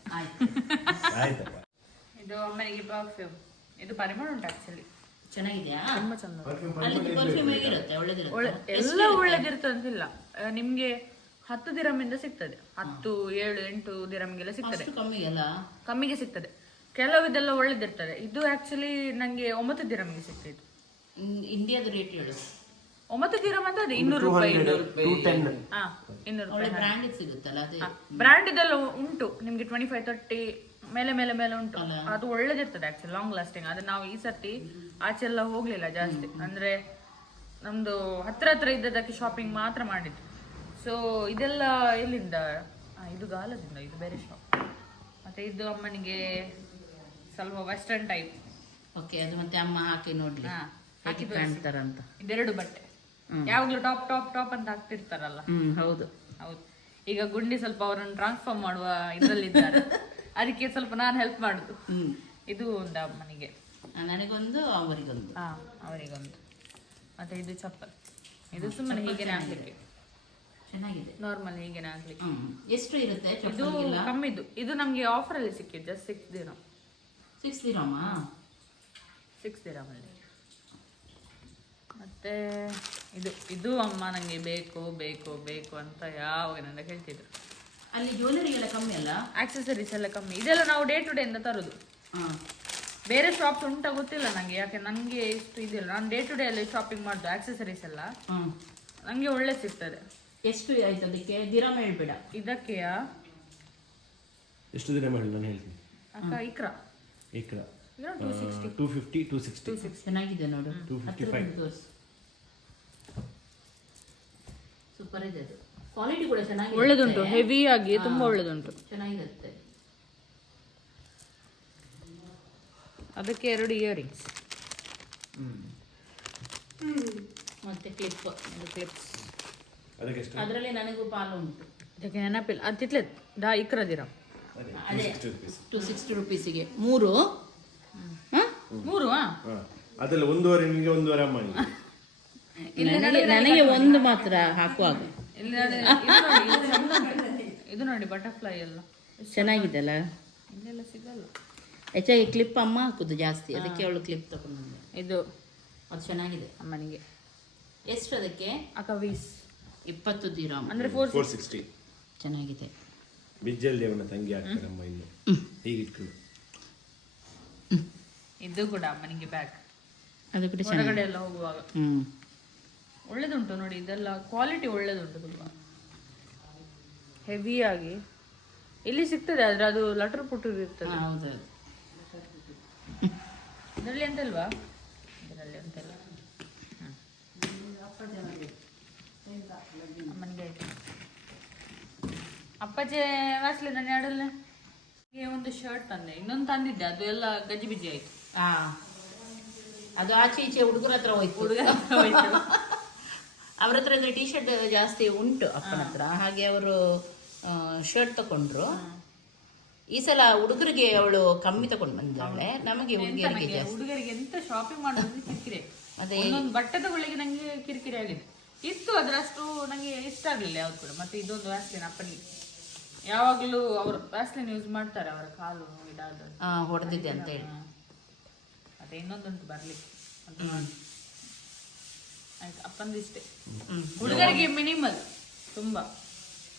ಇದು ಅಮ್ಮನಿಗೆ ಪರ್ಫ್ಯೂಮ್ ಇದು ಪರಿಮಳ ಉಂಟು ಆಕ್ಚುಲಿ ಚೆನ್ನಾಗಿದೆಯಾ? ತುಂಬಾ ಚಂದ ಅಲ್ಲಿ ಪರ್ಫ್ಯೂಮ್ ಹೇಗಿರುತ್ತೆ? ಒಳ್ಳೆದಿರುತ್ತೆ? ಒಳ್ಳೆ ಎಲ್ಲ ಒಳ್ಳೇದಿರ್ತದೆ ಅಂತಿಲ್ಲ ಆ, ನಿಮ್ಗೆ ಹತ್ತು ದಿರಮಿಂದ ಸಿಗ್ತದೆ. ಹತ್ತು ಏಳು ಎಂಟು ದಿರಮ್ಗೆಲ್ಲ ಸಿಗ್ತದೆ. ಕಮ್ಮಿಗೆ ಸಿಗ್ತದೆ. ಕೆಲವಿದೆಲ್ಲ ಒಳ್ಳೇದಿರ್ತದೆ. ಇದು ಆಕ್ಚುಲಿ ನಂಗೆ ಒಂಬತ್ತು ದಿರಮ್ಗೆ ಸಿಗ್ತಿತ್ತು ಇಂಡಿಯಾದ ರೇಟ್ ಹೇಳು. ಒಂಬತ್ತು ದಿರಮ್ ಅಂತ ಅದೇ ಇನ್ನೂರು ರೂಪಾಯಿ. ಹಾ ಇನ್ನೂರು ಒಳ್ಳೆ ರೂಪಾಯಿ ಬ್ರ್ಯಾಂಡ್ ಸಿಗುತ್ತಲ್ಲ ಅದೇ ಉಂಟು. ನಿಮ್ಗೆ ಟ್ವೆಂಟಿ ಫೈವ್ ತರ್ಟಿ ಮೇಲೆ ಮೇಲೆ ಮೇಲೆ ಉಂಟು. ಅದು ಒಳ್ಳೇದಿರ್ತದೆ ಆಕ್ಚುಲಿ ಲಾಂಗ್ ಲಾಸ್ಟಿಂಗ್ ಅದು ನಾವು ಈ ಸರ್ತಿ ಆಚೆ ಎಲ್ಲ ಹೋಗ್ಲಿಲ್ಲ ಜಾಸ್ತಿ. ಅಂದ್ರೆ ನಮ್ದು ಹತ್ರ ಹತ್ರ ಇದ್ದದಕ್ಕೆ ಶಾಪಿಂಗ್ ಮಾತ್ರ ಮಾಡಿದ್ದು. ಸೊ ಇದೆಲ್ಲ ಎಲ್ಲಿಂದ? ಆ, ಇದು ಗಾಲದಿಂದ ಇದು ಬೇರೆ ಶಾಪ್ ಮತ್ತೆ ಇದು ಅಮ್ಮನಿಗೆ ಸ್ವಲ್ಪ ವೆಸ್ಟರ್ನ್ ಟೈಪ್ ಓಕೆ ಅದು ಮತ್ತೆ ಅಮ್ಮ ಹಾಕಿ ನೋಡ್ಲಿ. ಹಾ, ಹಾಕಿ ಕಾಣ್ತಾರಂತ. ಇದೆರಡು ಬಟ್ಟೆ. ಯಾವಾಗ್ಲೂ ಟಾಪ್ ಟಾಪ್ ಟಾಪ್ ಅಂತ ಹಾಕ್ತಿರ್ತಾರಲ್ಲ ಹ್ಮ್ ಹೌದು. ಹೌದು. ಈಗ ಗುಂಡಿ ಸ್ವಲ್ಪ ಅವರನ್ನು ಟ್ರಾನ್ಸ್ಫಾರ್ಮ್ ಮಾಡುವ ಇದರಲ್ಲಿದ್ದಾರೆ. ಅದಕ್ಕೆ ಸ್ವಲ್ಪ ನಾನು ಹೆಲ್ಪ್ ಮಾಡುದು. ಹ್ಮ್. ಇದು ಒಂದು ಅಮ್ಮನಿಗೆ. ನನಗೊಂದು ಅವರಿಗೊಂದು. ಹಾ ಅವರಿಗೊಂದು. ಮತ್ತೆ ಇದು ಚಪ್ಪಲ್. ಇದು ಸುಮ್ಮನೆ ಹೀಗೆನೆ ಹಾಕ್ಲಿಕ್ಕೆ ಚೆನ್ನಾಗಿದೆ. ನಾರ್ಮಲ್ ಹೀಗೆನೆ ಹಾಕ್ಲಿಕ್ಕೆ ಹ್ಮ್ ಎಷ್ಟು ಇರುತ್ತೆ ಇದು ಚಪ್ಪಲಿಗೆಲ್ಲ ಕಮ್ಮಿದು. ಇದು ನಮ್ಗೆ ಆಫರ್ ಅಲ್ಲಿ ಸಿಕ್ಕಿದ್ದು ಜಸ್ಟ್ ಸಿಕ್ಸ್ ದಿನ. ಸಿಕ್ಸ್ ದಿನಮ್ಮ ಸಿಕ್ಸ್ ದಿನಮಲ್ಲಿ. ಮತ್ತೆ ಇದು ಇದು ಅಮ್ಮ ನಂಗೆ ಬೇಕು ಬೇಕು ಬೇಕು ಅಂತ ಯಾವಾಗ ನನ್ನ ಕೇಳ್ತಿದ್ರು. ಅಲ್ಲಿ ಜ್ಯುವೆಲರಿ ಎಲ್ಲ ಕಮ್ಮಿ ಅಲ್ಲ? ಆಕ್ಸೆಸರೀಸ್ ಎಲ್ಲ ಕಮ್ಮಿ. ಇದೆಲ್ಲ ನಾವು ಡೇ ಟು ಡೇ ಇಂದ ತರೋದು. ಹಾ. ಬೇರೆ ಶಾಪ್ಸ್ ಉಂಟ ಗೊತ್ತಿಲ್ಲ ನಂಗೆ ಯಾಕೆ ನನಗೆ ಇಷ್ಟು ಇದಿಲ್ಲ. ನಾನು ಡೇ ಟು ಡೇ ಅಲ್ಲಿ ಶಾಪಿಂಗ್ ಮಾಡೋದು ಆಕ್ಸೆಸರೀಸ್ ಎಲ್ಲ. ಹ್ಮ್ ನನಗೆ ಒಳ್ಳೆ ಸಿಗ್ತದೆ. ಎಷ್ಟು ಆಯ್ತು ಅದಕ್ಕೆ? ದಿರಮ ಹೇಳ್ಬೇಡ ಇದಕ್ಕೆ ಎಷ್ಟು ದಿನ ಮಾಡಿ ನಾನು ಹೇಳ್ತೀನಿ? ಅಕ್ಕ Iqra. Iqra. Two sixty two fifty two sixty ಚೆನ್ನಾಗಿದೆ ನೋಡು. Two fifty ಹತ್ರ ಸೂಪರ್ ಕ್ವಾಲಿಟಿ ಕೂಡ ಚೆನ್ನಾಗಿದೆ ಒಳ್ಳೆದುಂಟು ಹೆವಿ ಆಗಿ ತುಂಬಾ ಒಳ್ಳೆದುಂಟು. ಚೆನ್ನಾಗಿರುತ್ತೆ. ಅದಕ್ಕೆ ಎರಡು ಇಯರಿಂಗ್ಸ್ ಮತ್ತೆ ಕ್ಲಿಪ್ ಒಂದು ಕ್ಲಿಪ್ಸ್ ಅದಕ್ಕೆ ಎಷ್ಟು? ಅದರಲ್ಲಿ ನನಗೂ ಪಾಲು ಉಂಟು. ಅದಕ್ಕೆ ನೆನಪಿಲ್ಲ. ಅದು ತಿತ್ಲೆ ಡಾ ಇಕ್ರದಿರ. ಅದೇ ಟು ಸಿಕ್ಸ್ಟಿ ರುಪೀಸಿಗೆ ಮೂರು? ಮೂರು ಹಾಂ. ಅದೆಲ್ಲ ಒಂದೂವರೆ ನಿಮಗೆ ಒಂದೂವರೆ ಅಮ್ಮ ನನಗೆ ನನಗೆ ಒಂದು ಮಾತ್ರ ಹಾಕುವಾಗ ಇಲ್ಲಿ ನೋಡಿ, ಇದು ನೋಡಿ, ಇದು ಚಂದ ಉಂಟು. ಇದು ನೋಡಿ ಬಟರ್ಫ್ಲೈ ಎಲ್ಲ. ಚೆನ್ನಾಗಿದೆ ಅಲ್ಲ ಇಲ್ಲೆಲ್ಲ ಸಿಗಲ್ಲ. ಹೆಚ್ಚಾಗಿ ಕ್ಲಿಪ್ ಅಮ್ಮ ಹಾಕುದು ಜಾಸ್ತಿ. ಅದಕ್ಕೆ ಅವಳು ಕ್ಲಿಪ್ ತಗೊಂಡು ಬಂದೆ. ಇದು. ಅದು ಚೆನ್ನಾಗಿದೆ. ಅಮ್ಮನಿಗೆ. ಎಷ್ಟು ಅದಕ್ಕೆ? ಅಕ್ಕ ವೀಸ್ ಇಪ್ಪತ್ತು ದಿರಾಮ್ ಅಂದ್ರೆ ಫೋರ್ ಫೋರ್ ಸಿಕ್ಸ್ಟಿ ಚೆನ್ನಾಗಿದೆ. ಬಿಜ್ಜಲ್ಲಿ ಅವನ ತಂಗಿ ಆಗ್ತಾರೆ ಅಮ್ಮ ಇನ್ನು. ಹೀಗೆ ಇಟ್ಕೊಂಡು ಇದು ಕೂಡ ಅಮ್ಮನಿಗೆ ಬ್ಯಾಗ್ ಅದು ಕೂಡ ಹೊರಗಡೆ ಎಲ್ಲ ಹೋಗುವಾಗ. ಹ್ಮ್. ಒಳ್ಳೇದುಂಟು ನೋಡಿ ಇದೆಲ್ಲ ಕ್ವಾಲಿಟಿ ಒಳ್ಳೆದುಂಟು ತುಂಬ. ಹೆವಿಯಾಗಿ ಇಲ್ಲಿ ಸಿಗ್ತದೆ ಆದರೆ ಅದು ಲಟರ್ ಪುಟ್ಟು ಇರ್ತದೆ. ಹೌದು ಇದರಲ್ಲಿ ಎಂತಲ್ವಾ? ಇದರಲ್ಲಿ ಅಮ್ಮನಿಗೆ ಆಯ್ತು. ಅಪ್ಪಾಜಿ ವಾಸ್ಲಿ ನಾನು ಎರಡಲ್ಲ ಒಂದು ಶರ್ಟ್ ತಂದೆ ಇನ್ನೊಂದು ತಂದಿದ್ದೆ ಅದು ಎಲ್ಲ ಗಜಿಬಿಜಿ ಆಯ್ತು. ಹಾ. ಅದು ಆಚೆ ಈಚೆ ಹುಡುಗರ ಹತ್ರ ಹೋಯ್ತು. ಹುಡುಗ ಅವ್ರ ಹತ್ರ ಅಂದ್ರೆ ಟೀ ಶರ್ಟ್ ಜಾಸ್ತಿ ಉಂಟು ಅಪ್ಪನ ಹತ್ರ. ಹಾಗೆ ಅವರು ಶರ್ಟ್ ತಕೊಂಡ್ರು. ಈ ಸಲ ಹುಡುಗರಿಗೆ ಅವಳು ಕಮ್ಮಿ ತಗೊಂಡು ಬಂದಿದ್ದಾಳೆ. ನಮಗೆ ಹುಡುಗಿಯರಿಗೆ ಹುಡುಗರಿಗೆ ಎಂತ ಶಾಪಿಂಗ್ ಮಾಡೋದು ಕಿರಿಕಿರಿ. ಅದೇ. ಒಂದೊಂದು ಬಟ್ಟೆ ತಗೊಳ್ಳಿಗೆ ನಂಗೆ ಕಿರಿಕಿರಿ ಆಗಿದೆ. ಇತ್ತು ಅದ್ರಷ್ಟು ನಂಗೆ ಇಷ್ಟ ಆಗಲಿಲ್ಲ ಯಾವ್ದು ಕೂಡ. ಮತ್ತೆ ಇದೊಂದು ವ್ಯಾಸ್ಲಿನ್ ಅಪ್ಪನಿಗೆ. ಯಾವಾಗಲೂ ಅವರು ವ್ಯಾಸ್ಲಿನ್ ಯೂಸ್ ಮಾಡ್ತಾರೆ ಅವರ ಕಾಲು ಇದಾದ ಹೊಡೆದಿದೆ ಅಂತ ಹೇಳಿ. ಮತ್ತೆ ಇನ್ನೊಂದುಂಟು ಬರ್ಲಿಕ್ಕೆ. ಆಯ್ತು ಅಪ್ಪಂದು ಇಷ್ಟೇ. ಹುಡುಗರಿಗೆ ಮಿನಿಮಲ್ ತುಂಬಾ.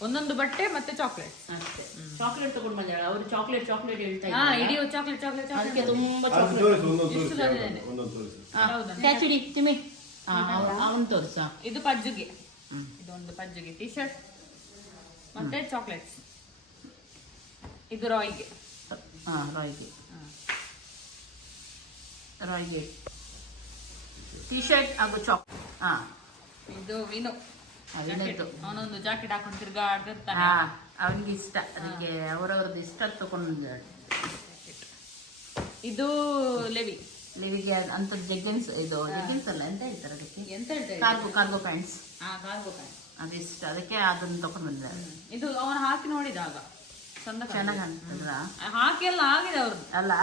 ಒಂದೊಂದು ಬಟ್ಟೆ ಮತ್ತೆ ಚಾಕ್ಲೇಟ್. ಅಷ್ಟೇ. ಚಾಕ್ಲೇಟ್ ತಗೊಂಡು ಬಂದಾಳೆ ಅವರು ಚಾಕ್ಲೇಟ್ ಚಾಕ್ಲೇಟ್ ಹೇಳ್ತಾ ಹಾ ಇಡೀ ಚಾಕ್ಲೇಟ್ ಚಾಕ್ಲೇಟ್ ಅದಕ್ಕೆ ಚಾಕ್ಲೇಟ್. ತುಂಬಾ ಚಾಕ್ಲೇಟ್ ಕ್ಯಾಚಿಡಿ ತಿಮ್ಮಿ. ಅವನು ತೋರಿಸ. ಇದು ಪಜ್ಜುಗೆ. ಇದೊಂದು ಪಜ್ಜುಗೆ. ಟಿ ಶರ್ಟ್ ಮತ್ತೆ ಚಾಕ್ಲೇಟ್ಸ್ ಇದು ರಾಯ್ಗೆ. ಹಾ ರಾಯ್ಗೆ. ರಾಯ್ಗೆ. ಟಿ ಶರ್ಟ್ ಹಾಗೂ ಚಾಕ್ ಹಾ. ಇದು ವಿನು. ಅವನೊಂದು ಜಾಕೆಟ್ ಹಾಕೊಂಡು ತಿರ್ಗಾಡ್ತಿರ್ತಾನೆ. ಹಾ ಅವನಿಗೆ ಇಷ್ಟ. ಅದಕ್ಕೆ ಅವರವ್ರದ್ದು ಇಷ್ಟ ತಗೊಂಡು ಇದು ಲೆವಿ. ಲೆವಿಗೆ ಅಂತ ಜಗ್ಗಿನ್ಸ್ ಇದು ಜಗ್ಗಿನ್ಸ್ ಅಲ್ಲ ಎಂತ ಹೇಳ್ತಾರೆ ಅದಕ್ಕೆ? ಎಂತ ಹೇಳ್ತಾರೆ ಕಾರ್ಗೋ ಕಾರ್ಗೋ ಪ್ಯಾಂಟ್ಸ್ ಹಾ ಕಾರ್ಗೋ ಪ್ಯಾಂಟ್ ಅದು ಅದಕ್ಕೆ ಅದನ್ನು ತಗೊಂಡು ಬಂದಿದ್ದಾಳೆ ಇದು ಅವನು ಹಾಕಿ ನೋಡಿದಾಗ. ಚಂದ ಚೆನ್ನಾಗಿ ಕಾಣ್ತದೆ. ಅನ್ಸ್ತದ್ರ ಹಾಕಿ ಎಲ್ಲ ಆಗಿದೆ ಅವ್ರದ್ದು. ಅಲ್ಲ?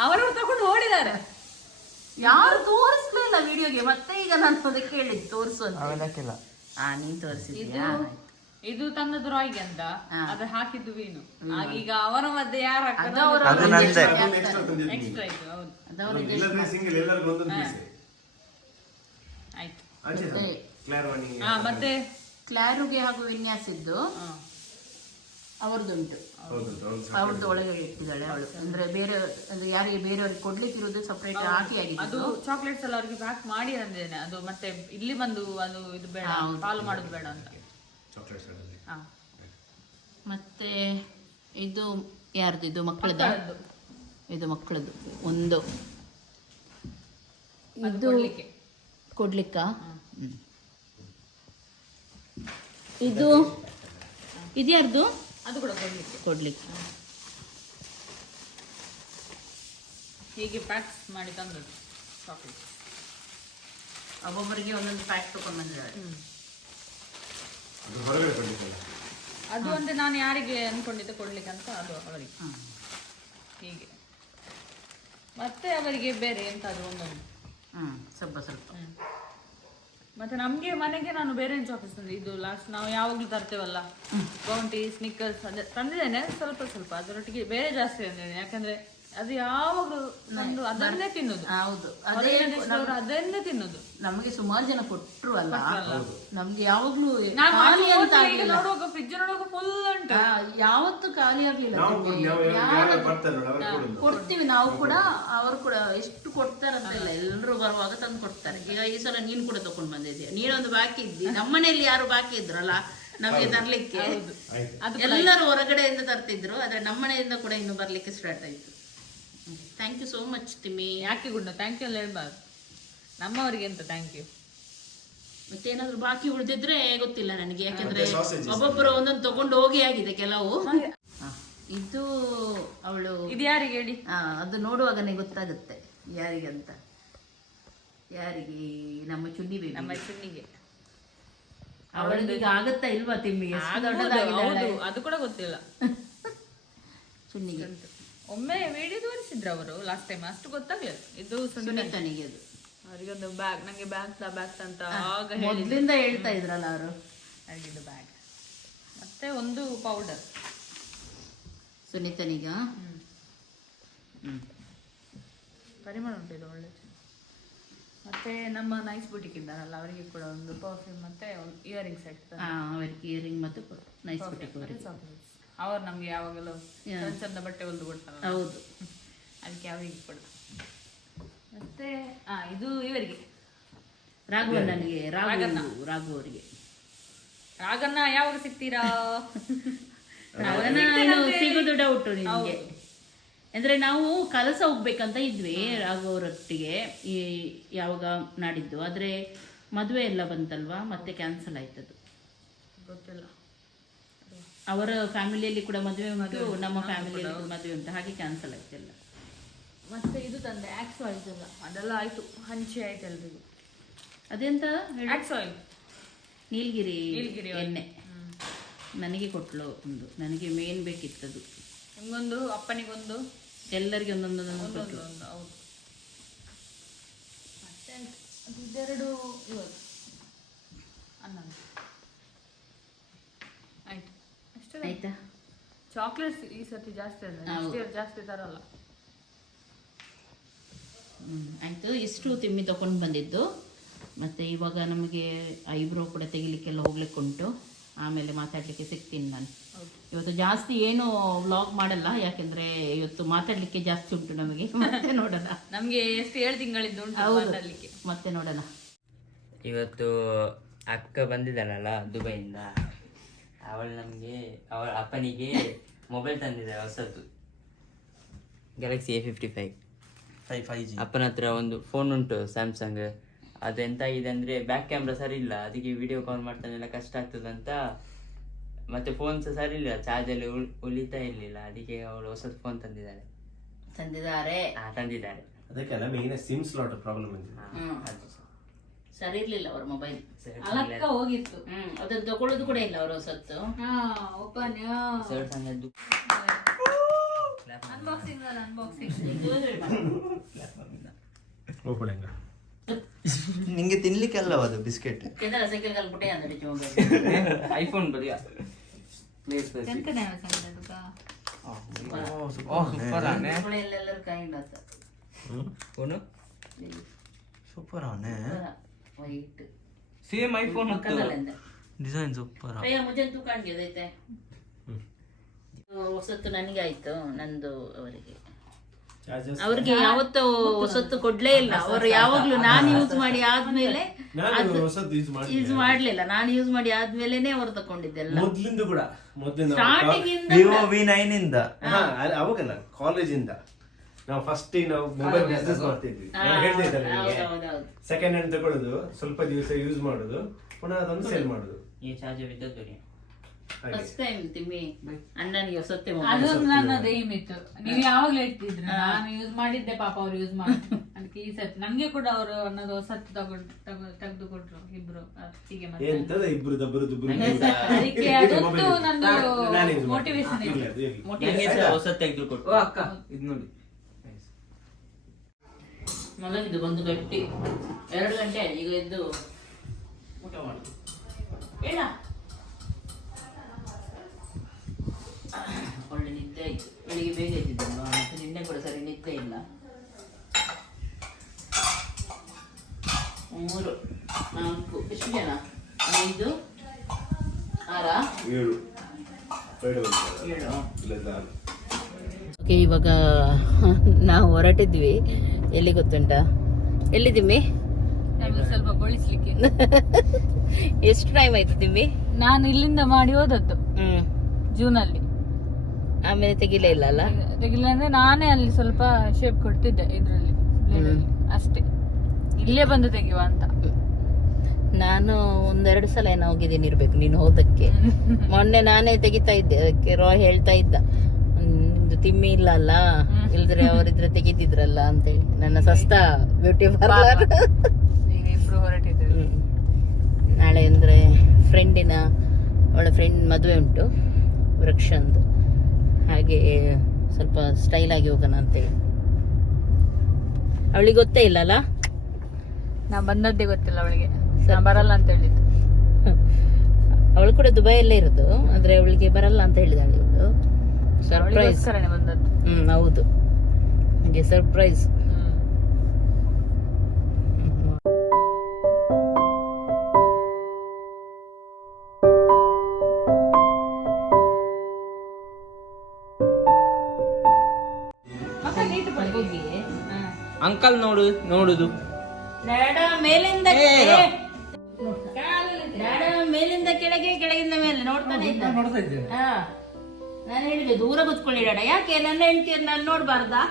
ಅವರವ್ರು ತಗೊಂಡು ಓಡಿದ್ದಾರೆ. ಯಾರು ತೋರಿಸ್ಲಿಲ್ಲ ವಿಡಿಯೋಗೆ ಮತ್ತೆ ಈಗ ನಾನು ಅದಕ್ಕೆ ಹೇಳಿದ್ದು ತೋರಿಸು ಅಂತ. ಅವೆಲ್ಲಕ್ಕಿಲ್ಲ ಹಾ ನೀನ್ ತೋರಿಸಿದ್ಯಾ? ಇದು ತನ್ನದು ರಾಯ್ಗೆ ಅಂತ. ಅದು ಹಾಕಿದ್ದು ವೀನು ಆಗ ಈಗ ಅವರ ಮಧ್ಯೆ ಯಾರು ಅದು ಅದು ನಂದೇ. ಎಕ್ಸ್ಟ್ರಾ ತಂದಿದ್ದೀನಿ ಎಕ್ಸ್ಟ್ರಾ ಆಯ್ತು. ಮತ್ತೆ ಕ್ಲಾರವಾಣಿ ಹಾ ಮತ್ತೆ? ಕ್ಲಾರುಗೆ ಹಾಗೂ ವಿನ್ಯಾಸಿದ್ದು. ಅವ್ರದ್ದುಂಟು ಅವ್ರದ್ದು ಒಳಗೆ ಇಟ್ಟಿದ್ದಾಳೆ ಅವಳು. ಅಂದ್ರೆ ಬೇರೆ ಅಂದ್ರೆ ಯಾರಿಗೆ ಬೇರೆಯವ್ರಿಗೆ ಕೊಡ್ಲಿಕ್ಕೆ ಇರೋದು ಸಪ್ರೇಟ್ ಹಾಕಿ ಅದು ಆಗಿದ್ದು. ಚಾಕ್ಲೇಟ್ಸ್ ಎಲ್ಲ ಅವ್ರಿಗೆ ಪ್ಯಾಕ್ ಮಾಡಿ ಅಂದೇನೆ ಅದು ಮತ್ತೆ ಇಲ್ಲಿ ಬಂದು ಅದು ಇದು ಬೇಡ ಹೌದು. ಪಾಲು ಮಾಡೋದು ಬೇಡ ಅಂತ. ಚಾಕ್ಲೇಟ್ಸ್ ಅಲ್ಲಿ ಹಾ. ಮತ್ತೆ ಇದು ಯಾರ್ದು? ಇದು ಮಕ್ಕಳದ? ಮಕ್ಕಳದ್ದು. ಇದು ಮಕ್ಕಳದು ಒಂದು. ಅದು ಇದು ಕೊಡ್ಲಿಕ್ಕೆ. ಕೊಡ್ಲಿಕ್ಕ? ಇದು ಇದ್ಯಾರ್ದು? ಅದು ಕೂಡ ಕೊಡ್ಲಿಕ್ಕೆ. ಕೊಡ್ಲಿಕ್ಕೆ. ಹೀಗೆ ಪ್ಯಾಕ್ ಮಾಡಿ ತಂದು ಚಾಕ್ಲೇಟ್ ಒಬ್ಬೊಬ್ಬರಿಗೆ ಒಂದೊಂದು ಪ್ಯಾಕ್ ತಗೊಂಡು ಬಂದಿದ್ದಾರೆ. ಅದು ಅಂದ್ರೆ ನಾನು ಯಾರಿಗೆ ಅಂದ್ಕೊಂಡಿದ್ದೆ ಕೊಡ್ಲಿಕ್ಕೆ ಅಂತ ಅದು ಅವರಿಗೆ. ಹೀಗೆ. ಮತ್ತೆ ಅವರಿಗೆ ಬೇರೆ ಎಂತಾದ್ರೂ ಒಂದೊಂದು. ಹ್ಮ್. ಸ್ವಲ್ಪ ಸ್ವಲ್ಪ. ಹ್ಮ್. ಮತ್ತೆ ನಮ್ಗೆ ಮನೆಗೆ ನಾನು ಬೇರೆ ಚಾಕ್ಲೇಟ್ಸ್ ತಂದೆ ಇದು ಲಾಸ್ಟ್ ನಾವು ಯಾವಾಗ್ಲೂ ತರ್ತೇವಲ್ಲ? ಬೌಂಟಿ ಸ್ನಿಕ್ಕರ್ಸ್ ಅದೇ ತಂದಿದ್ದೇನೆ. ಸ್ವಲ್ಪ ಸ್ವಲ್ಪ ಅದರೊಟ್ಟಿಗೆ ಬೇರೆ ಜಾಸ್ತಿ ತಂದಿದ್ದೇನೆ. ಯಾಕಂದ್ರೆ ಅದು ಯಾವಾಗಲೂ ನಮ್ದು ಅದನ್ನೇ ತಿನ್ನುದು. ಹೌದು. ಅದೇ ಅವ್ರು ಅದನ್ನೇ ತಿನ್ನುದು. ನಮಗೆ ಸುಮಾರು ಜನ ಕೊಟ್ರು ಅಲ್ಲ. ನಮ್ಗೆ ಯಾವಾಗ್ಲೂ ಖಾಲಿ ಅಂತ ಆಗ್ಲಿಲ್ಲ. ನೋಡುವಾಗ ಫ್ರಿಜ್ ನೋಡುವಾಗ ಫುಲ್ ಉಂಟು. ಯಾವತ್ತು ಯಾವತ್ತೂ ಖಾಲಿ ಆಗ್ಲಿಲ್ಲ ನಾವು ನಮ್ಗೆ. ಕೊಡ್- ನಾವು ಯಾರು ಯಾರು ಬರ್ತಾರೆ ನೋಡಿ ಅವ್ರು ಕೊಡುದು ಕೊಡ್ತೀವಿ ನಾವು ಕೂಡ ಅವರು ಕೂಡ ಎಷ್ಟು ಕೊಡ್ತಾರಂತ ಇಲ್ಲ ಎಲ್ಲರೂ ಬರುವಾಗ ತಂದು ಕೊಡ್ತಾರೆ. ಈಗ ಈ ಸಲ ನೀನ್ ಕೂಡ ತಕೊಂಡ್ ಬಂದಿದ್ದೀಯ. ನೀನೊಂದು ಬಾಕಿ ಇದ್ದಿ. ನಮ್ಮನೇಲಿ ಯಾರು ಬಾಕಿ ಇದ್ರಲ್ಲ? ನಮಗೆ ತರ್ಲಿಕ್ಕೆ. ಆಯ್ತು. ಎಲ್ಲರೂ ಹೊರಗಡೆಯಿಂದ ತರ್ತಿದ್ರು ಆದ್ರೆ ನಮ್ಮನೆಯಿಂದ ಕೂಡ ಇನ್ನು ಬರ್ಲಿಕ್ಕೆ ಸ್ಟಾರ್ಟ್ ಆಯ್ತು. Thank you so much Timmi. ಯಾಕೆ ಗುಡ್ಡ ಥ್ಯಾಂಕ್ ಯು ಎಲ್ಲ ಹೇಳ್ಬಾರ್ದು. ನಮ್ಮವರಿಗೆ ಅಂತ ಥ್ಯಾಂಕ್ ಯು ಮತ್ತೇನಾದ್ರೂ ಬಾಕಿ ಉಳಿದಿದ್ರೆ ಗೊತ್ತಿಲ್ಲ ನನಗೆ. ಯಾಕಂದ್ರೆ ಒಬ್ಬೊಬ್ಬರು ಒಂದೊಂದು ತಗೊಂಡು ಹೋಗಿ ಆಗಿದೆ ಕೆಲವು. ಇದು ಅವಳು ಇದು ಯಾರಿಗೆ ಹೇಳಿ? ಅದು ನೋಡುವಾಗನೇ ಗೊತ್ತಾಗುತ್ತೆ. ಯಾರಿಗೆ ಅಂತ. ಯಾರಿಗೆ? ನಮ್ಮ ಚುನ್ನಿ ಬೇಬಿ ನಮ್ಮ ಚುನ್ನಿಗೆ. ಅವಳಿಗೆ ಈಗ ಆಗತ್ತಾ ಇಲ್ವಾ ತಿಮ್ಮಿಗೆ? ಅದು ಕೂಡ ಗೊತ್ತಿಲ್ಲ. ಚುನ್ನಿಗೆ. ಒಮ್ಮೆ ವಿಡಿಯೋ ತೋರಿಸಿದ್ರು ಅವರು ಲಾಸ್ಟ್ ಟೈಮ್ ಅಷ್ಟು ಗೊತ್ತಾಗ್ಲಿಲ್ಲ. ಇದು ಸುನಿತನಿಗೆ ಅದು. ಅವರಿಗೊಂದು ಬ್ಯಾಗ್ ನಂಗೆ ಬ್ಯಾಗ್ ತಾ ಬ್ಯಾಗ್ ಅಂತ ಆಗ ಮೊದ್ಲಿಂದ ಹೇಳ್ತಾ ಇದ್ರಲ್ಲ ಅವರು. ಅಡಿಗೆದು ಬ್ಯಾಗ್ ಮತ್ತೆ ಒಂದು ಪೌಡರ್ ಸುನೀತನಿಗ? ಪರಿಮಳ ಉಂಟು ಇದು ಒಳ್ಳೆ ಮತ್ತೆ ನಮ್ಮ ನೈಸ್ ಬುಟಿಕ್ ಇದ್ದಾರಲ್ಲ ಅವರಿಗೆ ಕೂಡ ಒಂದು ಪರ್ಫ್ಯೂಮ್ ಮತ್ತೆ ಒಂದು ಇಯರಿಂಗ್ ಸೆಟ್ ಹಾ ಅವರಿಗೆ ಇಯರಿಂಗ್ ಮತ್ತು ನೈಸ್ ಬಟ್ಟೆ ಅವರು ನಮ್ಗೆ ಯಾವಾಗಲೂ ಚಂದ ಚಂದ ಬಟ್ಟೆ ಒಂದು ಕೊಡ್ತಾರೆ ಹೌದು. ಅದಕ್ಕೆ ಅವರಿಗೆ ಕೊಡ ಮತ್ತೆ ಆ ಇದು ಇವರಿಗೆ. ರಾಘವಣ್ಣನಿಗೆ ರಾಘು ರಾಘು ಅವರಿಗೆ. ರಾಗನ್ನ ಯಾವಾಗ ಸಿಗ್ತೀರಾ? ಸಿಗೋದು ಡೌಟ್ ನಿಮಗೆ. ಅಂದ್ರೆ ನಾವು ಕಲಸ ಹೋಗ್ಬೇಕಂತ ಇದ್ವಿ ರಾಘು ಅವರೊಟ್ಟಿಗೆ ಈ ಯಾವಾಗ ನಾಡಿದ್ದು. ಆದ್ರೆ ಮದುವೆ ಎಲ್ಲ ಬಂತಲ್ವಾ? ಮತ್ತೆ ಕ್ಯಾನ್ಸಲ್ ಆಯ್ತದು. ಗೊತ್ತಿಲ್ಲ. ಅವರ ಫ್ಯಾಮಿಲಿಯಲ್ಲಿ ಕೂಡ ಮದುವೆ ಉಂಟು ನಮ್ಮ ಫ್ಯಾಮಿಲಿಯಲ್ಲಿ ಮದುವೆ ಉಂಟು ಹಾಗೆ ಕ್ಯಾನ್ಸಲ್ ಆಯ್ತೆಲ್ಲ ಮತ್ತೆ ಇದು ತಂದೆ ಆಕ್ಸ್ ಆಯಿಲ್ ಎಲ್ಲ ಅದೆಲ್ಲ ಆಯ್ತು ಹಂಚಿ ಆಯ್ತು ಎಲ್ರಿಗೂ. ಅದೆಂತ? ಆಕ್ಸ್ ಆಯಿಲ್ ನೀಲಗಿರಿ ನೀಲಗಿರಿ. ಎಣ್ಣೆ. ನನಗೆ ಕೊಟ್ಲು ಒಂದು. ನನಗೆ ಮೇನ್ ಬೇಕಿತ್ತದು. ನಿಮಗೊಂದು ಅಪ್ಪನಿಗೊಂದು. ಎಲ್ಲರಿಗೆ ಒಂದೊಂದು ಕೊಟ್ಲು. ಒಂದು ಹೌದು. ಮತ್ತೆ ಆಯ್ತು. ಅದು ಇದೆರಡು ಇವತ್ತು. ಹನ್ನೊಂದು ಆಯ್ತು ಅಷ್ಟೇ ಆಯ್ತಾ? ಚಾಕ್ಲೇಟ್ಸ್ ಈ ಸರ್ತಿ ಜಾಸ್ತಿ ಅಲ್ಲ. ಜಾಸ್ತಿ ತರಲ್ಲ. ಹ್ಮ್, ಆಯ್ತು. ಇಷ್ಟು ತಿಮ್ಮಿ ತಗೊಂಡು ಬಂದಿದ್ದು. ಮತ್ತೆ ಇವಾಗ ನಮಗೆ ಐಬ್ರೋ ಕೂಡ ತೆಗಿಲಿಕ್ಕೆಲ್ಲ ಹೋಗ್ಲಿಕ್ಕೆ ಉಂಟು. ಆಮೇಲೆ ಮಾತಾಡ್ಲಿಕ್ಕೆ ಸಿಗ್ತೀನಿ ನಾನು. ಇವತ್ತು ಜಾಸ್ತಿ ಏನು ವ್ಲಾಗ್ ಮಾಡಲ್ಲ ಯಾಕೆಂದ್ರೆ ಇವತ್ತು ಮಾತಾಡ್ಲಿಕ್ಕೆ ಜಾಸ್ತಿ ಉಂಟು ನಮಗೆ. ಮತ್ತೆ ನೋಡೋಣ. ನಮ್ಗೆ ಎಷ್ಟು ಏಳು ತಿಂಗಳಿದ್ದು ಉಂಟು ಹೌದು. ಮಾತಾಡ್ಲಿಕ್ಕೆ. ಮತ್ತೆ ನೋಡೋಣ. ಇವತ್ತು ಅಕ್ಕ ಬಂದಿದ್ದಾಳಲ್ಲ ದುಬೈಯಿಂದ. ಅವಳು ನಮಗೆ ಅವಳ ಅಪ್ಪನಿಗೆ ಮೊಬೈಲ್ ತಂದಿದ್ದಾರೆ ಹೊಸದು. Galaxy A fifty five five five G ಅಪ್ಪನ ಹತ್ರ ಒಂದು ಫೋನ್ ಉಂಟು ಸ್ಯಾಮ್ಸಂಗ್ ಅದು ಎಂತಾಗಿದೆ ಅಂದರೆ ಬ್ಯಾಕ್ ಕ್ಯಾಮ್ರಾ ಸರಿ ಇಲ್ಲ. ಅದಕ್ಕೆ ವಿಡಿಯೋ ಕಾಲ್ ಮಾಡ್ತಾನೆಲ್ಲ ಕಷ್ಟ ಆಗ್ತದಂತ ಮತ್ತೆ ಫೋನ್ ಸಹ ಸರಿ ಇಲ್ಲ. ಚಾರ್ಜಲ್ಲಿ ಉಳ್ ಉಳಿತಾ ಇರಲಿಲ್ಲ. ಅದಕ್ಕೆ ಅವಳು ಹೊಸದು ಫೋನ್ ತಂದಿದ್ದಾರೆ. ತಂದಿದ್ದಾರೆ. ಹಾ ಅದಕ್ಕೆ ಅದಕ್ಕೆಲ್ಲ ಮೇನ್ ಸಿಮ್ ಸ್ಲಾಟ್ ಪ್ರಾಬ್ಲಮ್ ಇದೆ ಹಾ, ಅದು ಸಹ. ಸರಿ ಇರ್ಲಿಲ್ಲ ಅವ್ರ ಮೊಬೈಲ್ ಸರಿ ಅಲಕ್ಕ ಹೋಗಿತ್ತು. ಹ್ಮ್. ಅದನ್ನ ತಗೊಳ್ಳೋದು ಕೂಡ ಇಲ್ಲ ಅವರು ಹೊಸತ್ತು. ಹಾ ಓಪನ್ ಸರ್ ಸಂಗದ್ದು ಅನ್ಬಾಕ್ಸಿಂಗ್ ಅಲ್ಲ ಅನ್ಬಾಕ್ಸಿಂಗ್ ಓಪನ್ ಹೆಂಗ? ನಿಂಗೆ ತಿನ್ಲಿಕ್ಕೆಲ್ಲವ ಅದು ಬಿಸ್ಕೆಟ್? ಕೆಂದರ ಸೈಕಲ್ ಕಲ್ಬಿಟ್ಟೆ ಅಂದ್ರೆ ಮೊಬೈಲ್ ಐಫೋನ್ ಬದಿಯ. Place super. ಆನೆ ಎಲ್ಲರೂ ಕೈಂಡ್ ಅಂತ ಫೋನು ಸೂಪರ್ ಅವನೇ. ವೈಟ್ ಸೇಮ್ ಐಫೋನ್ ಪಕ್ಕದಲ್ಲಿಂದ ಡಿಸೈನ್ ಸೂಪರ್ ಅಯ್ಯ ಮುಜೆ ತೂಕಂಡಿಗೆ ಅದೈತೆ. ಹೊಸತ್ತು ನನಗೆ ಆಯ್ತು ನಂದು ಅವರಿಗೆ. ಅವ್ರಿಗೆ ಯಾವತ್ತೂ ಹೊಸತ್ತು ಕೊಡ್ಲೇ ಇಲ್ಲ. ಅವರು ಯಾವಾಗ್ಲೂ ನಾನು ಯೂಸ್ ಮಾಡಿ ಆದ್ಮೇಲೆ ಯೂಸ್ ಮಾಡ್ಲಿಲ್ಲ. ನಾನು ಯೂಸ್ ಮಾಡಿ ಆದ್ಮೇಲೆನೆ ಅವ್ರು ತಕೊಂಡಿದ್ದೆಲ್ಲ ಮೊದ್ಲಿಂದ ಕೂಡ. ಮೊದ್ಲಿಂದ ಸ್ಟಾರ್ಟಿಂಗ್ ಇಂದ ವಿವೋ ವಿ ನೈನ್ ಇಂದ. ಅವಾಗಲ್ಲ ಕಾಲೇಜಿಂದ ನಾವು ಫಸ್ಟ್ ನಾವು ಮೊಬೈಲ್ ಬಿಸ್ನೆಸ್ ಮಾಡ್ತಿದ್ವಿ. ನಾನು ಹೇಳ್ತಾ ಇದ್ದಲ್ಲ ನಿಮಗೆ. ಹೌದೌದು ಸೆಕೆಂಡ್ ಹ್ಯಾಂಡ್ ತಗೊಳ್ಳೋದು ಸ್ವಲ್ಪ ದಿವಸ ಯೂಸ್ ಮಾಡೋದು ಪುನಃ ಅದನ್ನು ಸೇಲ್ ಮಾಡೋದು. ಈ ಚಾರ್ಜರ್ ಇದ್ದದ್ದು ರೀ ಹಾಗೆ. ಫಸ್ಟ್ ಟೈಮ್ ತಿಮ್ಮಿ ಅಣ್ಣನಿಗೆ ಹೊಸತ್ತೆ ಅದು ನನ್ನದು ಏಮ್ ಇತ್ತು. ನೀವು ಯಾವಾಗ್ಲೂ ಹೇಳ್ತಿದ್ರು ನಾನು ಯೂಸ್ ಮಾಡಿದ್ದೆ ಪಾಪ ಅವ್ರು ಯೂಸ್ ಮಾಡಿ ಅದಕ್ಕೆ ಈ ಸತಿ ನನ್ಗೆ ಕೂಡ ಅವರು ಅನ್ನೋದು ಹೊಸತ್ತು ತಗೊಂಡು ತೆಗೆದು ಕೊಟ್ರು ಇಬ್ರು ಹೀಗೆ ಮತ್ತೆ. ಎಂತದ ಇಬ್ರು ದಬ್ಬರು ದುಬ್ರು ಅದಕ್ಕೆ ಅದೊಂದು ನಂದು ಮೋಟಿವೇಶನ್ ಇಲ್ಲ ಸಹ ಹೊಸ ತೆಗೆದು ಕೊಟ್ಟು ಅಕ್ಕ. ಇದು ನೋಡಿ. ಮಲಗಿದ್ದು ಬಂದು ಗಟ್ಟಿ. ಎರಡು ಗಂಟೆ ಆಯ್ತು. ಈಗ ಎದ್ದು ಊಟ ಮಾಡಿ ಹೇಳ ಒಳ್ಳೆ ನಿದ್ದೆ ಆಯ್ತು. ಬೆಳಿಗ್ಗೆ ಬೇಗ ಎದ್ದಿದ್ದಲ್ವಾ ಮತ್ತೆ ನಿನ್ನೆ ಕೂಡ ಸರಿ ನಿದ್ದೆ ಇಲ್ಲ. ಮೂರು ನಾಲ್ಕು ಎಷ್ಟು ಜನ? ಐದು ಆರ ಏಳು. ಓಕೆ ಇವಾಗ ನಾವು ಹೊರಟಿದ್ವಿ. ಎಲ್ಲಿ ಗೊತ್ತುಂಟಾ? ಎಲ್ಲಿ ದಿಮ್ಮಿ ಸ್ವಲ್ಪ ಗೊಳಿಸ್ಲಿಕ್ಕೆ ಎಷ್ಟು ಟೈಮ್ ಆಯ್ತು ದಿಮ್ಮಿ ನಾನು ಇಲ್ಲಿಂದ ಮಾಡಿ ಹೋದದ್ದು. ಹ್ಮ್. ಜೂನ್ ಅಲ್ಲಿ ಆಮೇಲೆ ತೆಗಿಲೇ ಇಲ್ಲ ಅಲ್ಲ? ತೆಗಿಲ್ಲ ಅಂದ್ರೆ ನಾನೇ ಅಲ್ಲಿ ಸ್ವಲ್ಪ ಶೇಪ್ ಕೊಡ್ತಿದ್ದೆ ಇದ್ರಲ್ಲಿ ಅಷ್ಟೇ. ಇಲ್ಲೇ ಬಂದು ತೆಗೆಯುವ ಅಂತ. ನಾನು ಒಂದೆರಡು ಸಲ ಏನೋ ಹೋಗಿದ್ದೀನಿ ಇರ್ಬೇಕು ನೀನು ಹೋದಕ್ಕೆ. ಮೊನ್ನೆ ನಾನೇ ತೆಗಿತಾ ಇದ್ದೆ ಅದಕ್ಕೆ ರಾ ಹೇಳ್ತಾ ಇದ್ದ. ತಿಮ್ಮಿ ಇಲ್ಲ ಅಲ್ಲ ಇಲ್ದ್ರೆ ಅವರಿದ್ರೆ ತೆಗಿತಿದ್ರಲ್ಲ ಅಂತೇಳಿ. ನನ್ನ ಸಸ್ತ ಬ್ಯೂಟಿ ಪಾರ್ಲರ್ ಹೊರಟಿದ್ರು ನಾಳೆ ಅಂದ್ರೆ ಫ್ರೆಂಡಿನ ಅವಳ ಫ್ರೆಂಡ್ ಮದುವೆ ಉಂಟು ವೃಕ್ಷಂದು. ಹಾಗೆ ಸ್ವಲ್ಪ ಸ್ಟೈಲ್ ಆಗಿ ಹೋಗೋಣ ಅಂತೇಳಿ. ಅವಳಿಗೆ ಗೊತ್ತೇ ಇಲ್ಲಲ್ಲ? ನಾ ಬಂದದ್ದೇ ಗೊತ್ತಿಲ್ಲ ಅವಳಿಗೆ. ಬರಲ್ಲ ಅಂತ ಹೇಳಿದ್ದು. ಅವಳು ಕೂಡ ದುಬೈಯಲ್ಲೇ ಇರೋದು ಅಂದ್ರೆ ಅವಳಿಗೆ ಬರಲ್ಲ ಅಂತ ಹೇಳಿದಾಳೆ ಸರ್ಪ್ರೈಸ್ ಬಂದದ್ದು. ಹ್ಮ್ ಹೌದು. ಹಾಗೆ ಸರ್ಪ್ರೈಸ್ ಅಂಕಲ್ ನೋಡು ನೋಡುದು. ಮೇಲಿಂದ ಮೇಲಿಂದ ಕೆಳಗೆ ಕೆಳಗಿಂದ ಮೇಲೆ ನೋಡ್ತಾನೆ ನಾನು ಹೇಳಿದೆ, ದೂರ ಕುತ್ಕೊಳ್ಳಿ ಡ್ಯಾಡ ಯಾಕೆ? ನನ್ನ ಹೆಂಡತಿ ನಾನು ನೋಡ್ಬಾರ್ದಾ?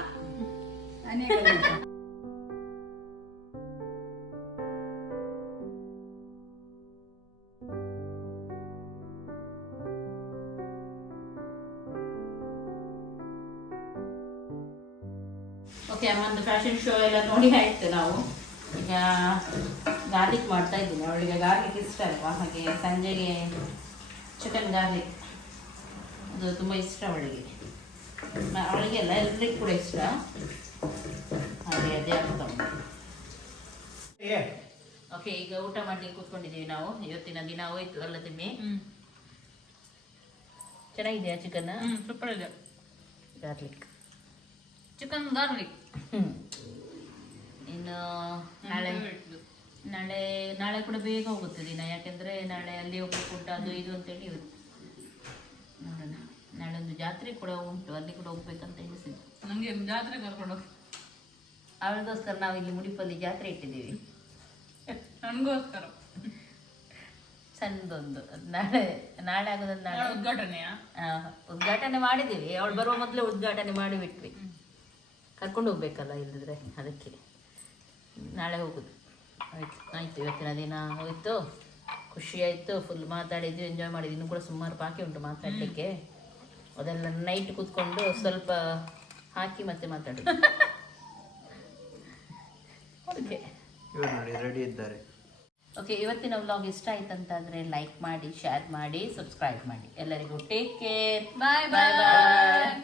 ಓಕೆ ಒಂದು ಫ್ಯಾಷನ್ ಶೋ ಎಲ್ಲ ನೋಡಿ ಆಯ್ತು ನಾವು. ಈಗ ಗಾರ್ಲಿಕ್ ಮಾಡ್ತಾ ಇದ್ದೀನಿ. ಅವಳಿಗೆ ಗಾರ್ಲಿಕ್ ಇಷ್ಟ ಅಲ್ವಾ? ಹಾಗೆ ಸಂಜೆಗೆ ಚಿಕನ್ ಗಾರ್ಲಿಕ್ ಅದು ತುಂಬ ಇಷ್ಟ ಅವಳಿಗೆ. ಅವಳಿಗೆ ಅಲ್ಲ ಎಲ್ರಿಗೂ ಕೂಡ ಇಷ್ಟ. ಹಾಗೆ ಅದೇ ಆಗ್ತಾ ಓಕೆ ಈಗ ಊಟ ಮಾಡ್ಲಿಕ್ಕೆ ಕೂತ್ಕೊಂಡಿದ್ದೀವಿ ನಾವು. ಇವತ್ತಿನ ದಿನ ಹೋಯ್ತು ಅಲ್ಲ ತಿಮ್ಮಿ ಚೆನ್ನಾಗಿದೆಯಾ ಚಿಕನ್? ಸೂಪರ್ ಇದೆ. ಗಾರ್ಲಿಕ್ ಚಿಕನ್ ಗಾರ್ಲಿಕ್ ಹ್ಞೂ ಇನ್ನು ನಾಳೆ ನಾಳೆ ನಾಳೆ ಕೂಡ ಬೇಗ ಹೋಗುತ್ತೆ ದಿನ. ಯಾಕೆಂದ್ರೆ ನಾಳೆ ಅಲ್ಲಿ ಹೋಗ್ಬೇಕು ಊಟ ಅದು ಇದು ಅಂತೇಳಿ ಇರುತ್ತೆ ನೋಡೋಣ. ನಾಳೆ ಒಂದು ಜಾತ್ರೆ ಕೂಡ ಉಂಟು ಅಲ್ಲಿ ಕೂಡ ಹೋಗ್ಬೇಕಂತ ಎನಿಸಿದ್ದು ನಮಗೆ ಜಾತ್ರೆ ಕರ್ಕೊಂಡು ಅವಳಿಗೋಸ್ಕರ ನಾವು ಇಲ್ಲಿ ಮುಡಿಪಲ್ಲಿ ಜಾತ್ರೆ ಇಟ್ಟಿದ್ದೀವಿ. ನನಗೋಸ್ಕರ ಸಣ್ಣದೊಂದು ನಾಳೆ ನಾಳೆ ಆಗೋದೊಂದು ನಾಳೆ. ಉದ್ಘಾಟನೆ ಉದ್ಘಾಟನೆ ಮಾಡಿದ್ದೀವಿ. ಅವಳು ಬರುವ ಮೊದಲೇ ಉದ್ಘಾಟನೆ ಮಾಡಿಬಿಟ್ವಿ. ಕರ್ಕೊಂಡು ಹೋಗ್ಬೇಕಲ್ಲ ಇಲ್ಲದ್ರೆ ಅದಕ್ಕೆ. ನಾಳೆ ಹೋಗುದು. ಆಯ್ತು. ಆಯ್ತು ಇವತ್ತಿನ ದಿನ ಹೋಯ್ತು. ಖುಷಿ ಆಯ್ತು. ಫುಲ್ ಮಾತಾಡಿದ್ವಿ ಎಂಜಾಯ್ ಮಾಡಿದ್ವಿ. ಇನ್ನೂ ಕೂಡ ಸುಮಾರು ಬಾಕಿ ಉಂಟು ಮಾತಾಡಲಿಕ್ಕೆ. ಅದೆಲ್ಲ ನೈಟ್ ಕೂತ್ಕೊಂಡು ಸ್ವಲ್ಪ ಹಾಕಿ ಮತ್ತೆ ಮಾತಾಡೋದು. ಓಕೆ ಇವರು ನೋಡಿ ರೆಡಿ ಇದ್ದಾರೆ. ಓಕೆ ಇವತ್ತಿನ ವ್ಲಾಗ್ ಇಷ್ಟ ಆಯ್ತಂತಂದ್ರೆ ಲೈಕ್ ಮಾಡಿ ಶೇರ್ ಮಾಡಿ ಸಬ್ಸ್ಕ್ರೈಬ್ ಮಾಡಿ. ಎಲ್ಲರಿಗೂ ಟೇಕ್ ಕೇರ್ ಬಾಯ್ ಬಾಯ್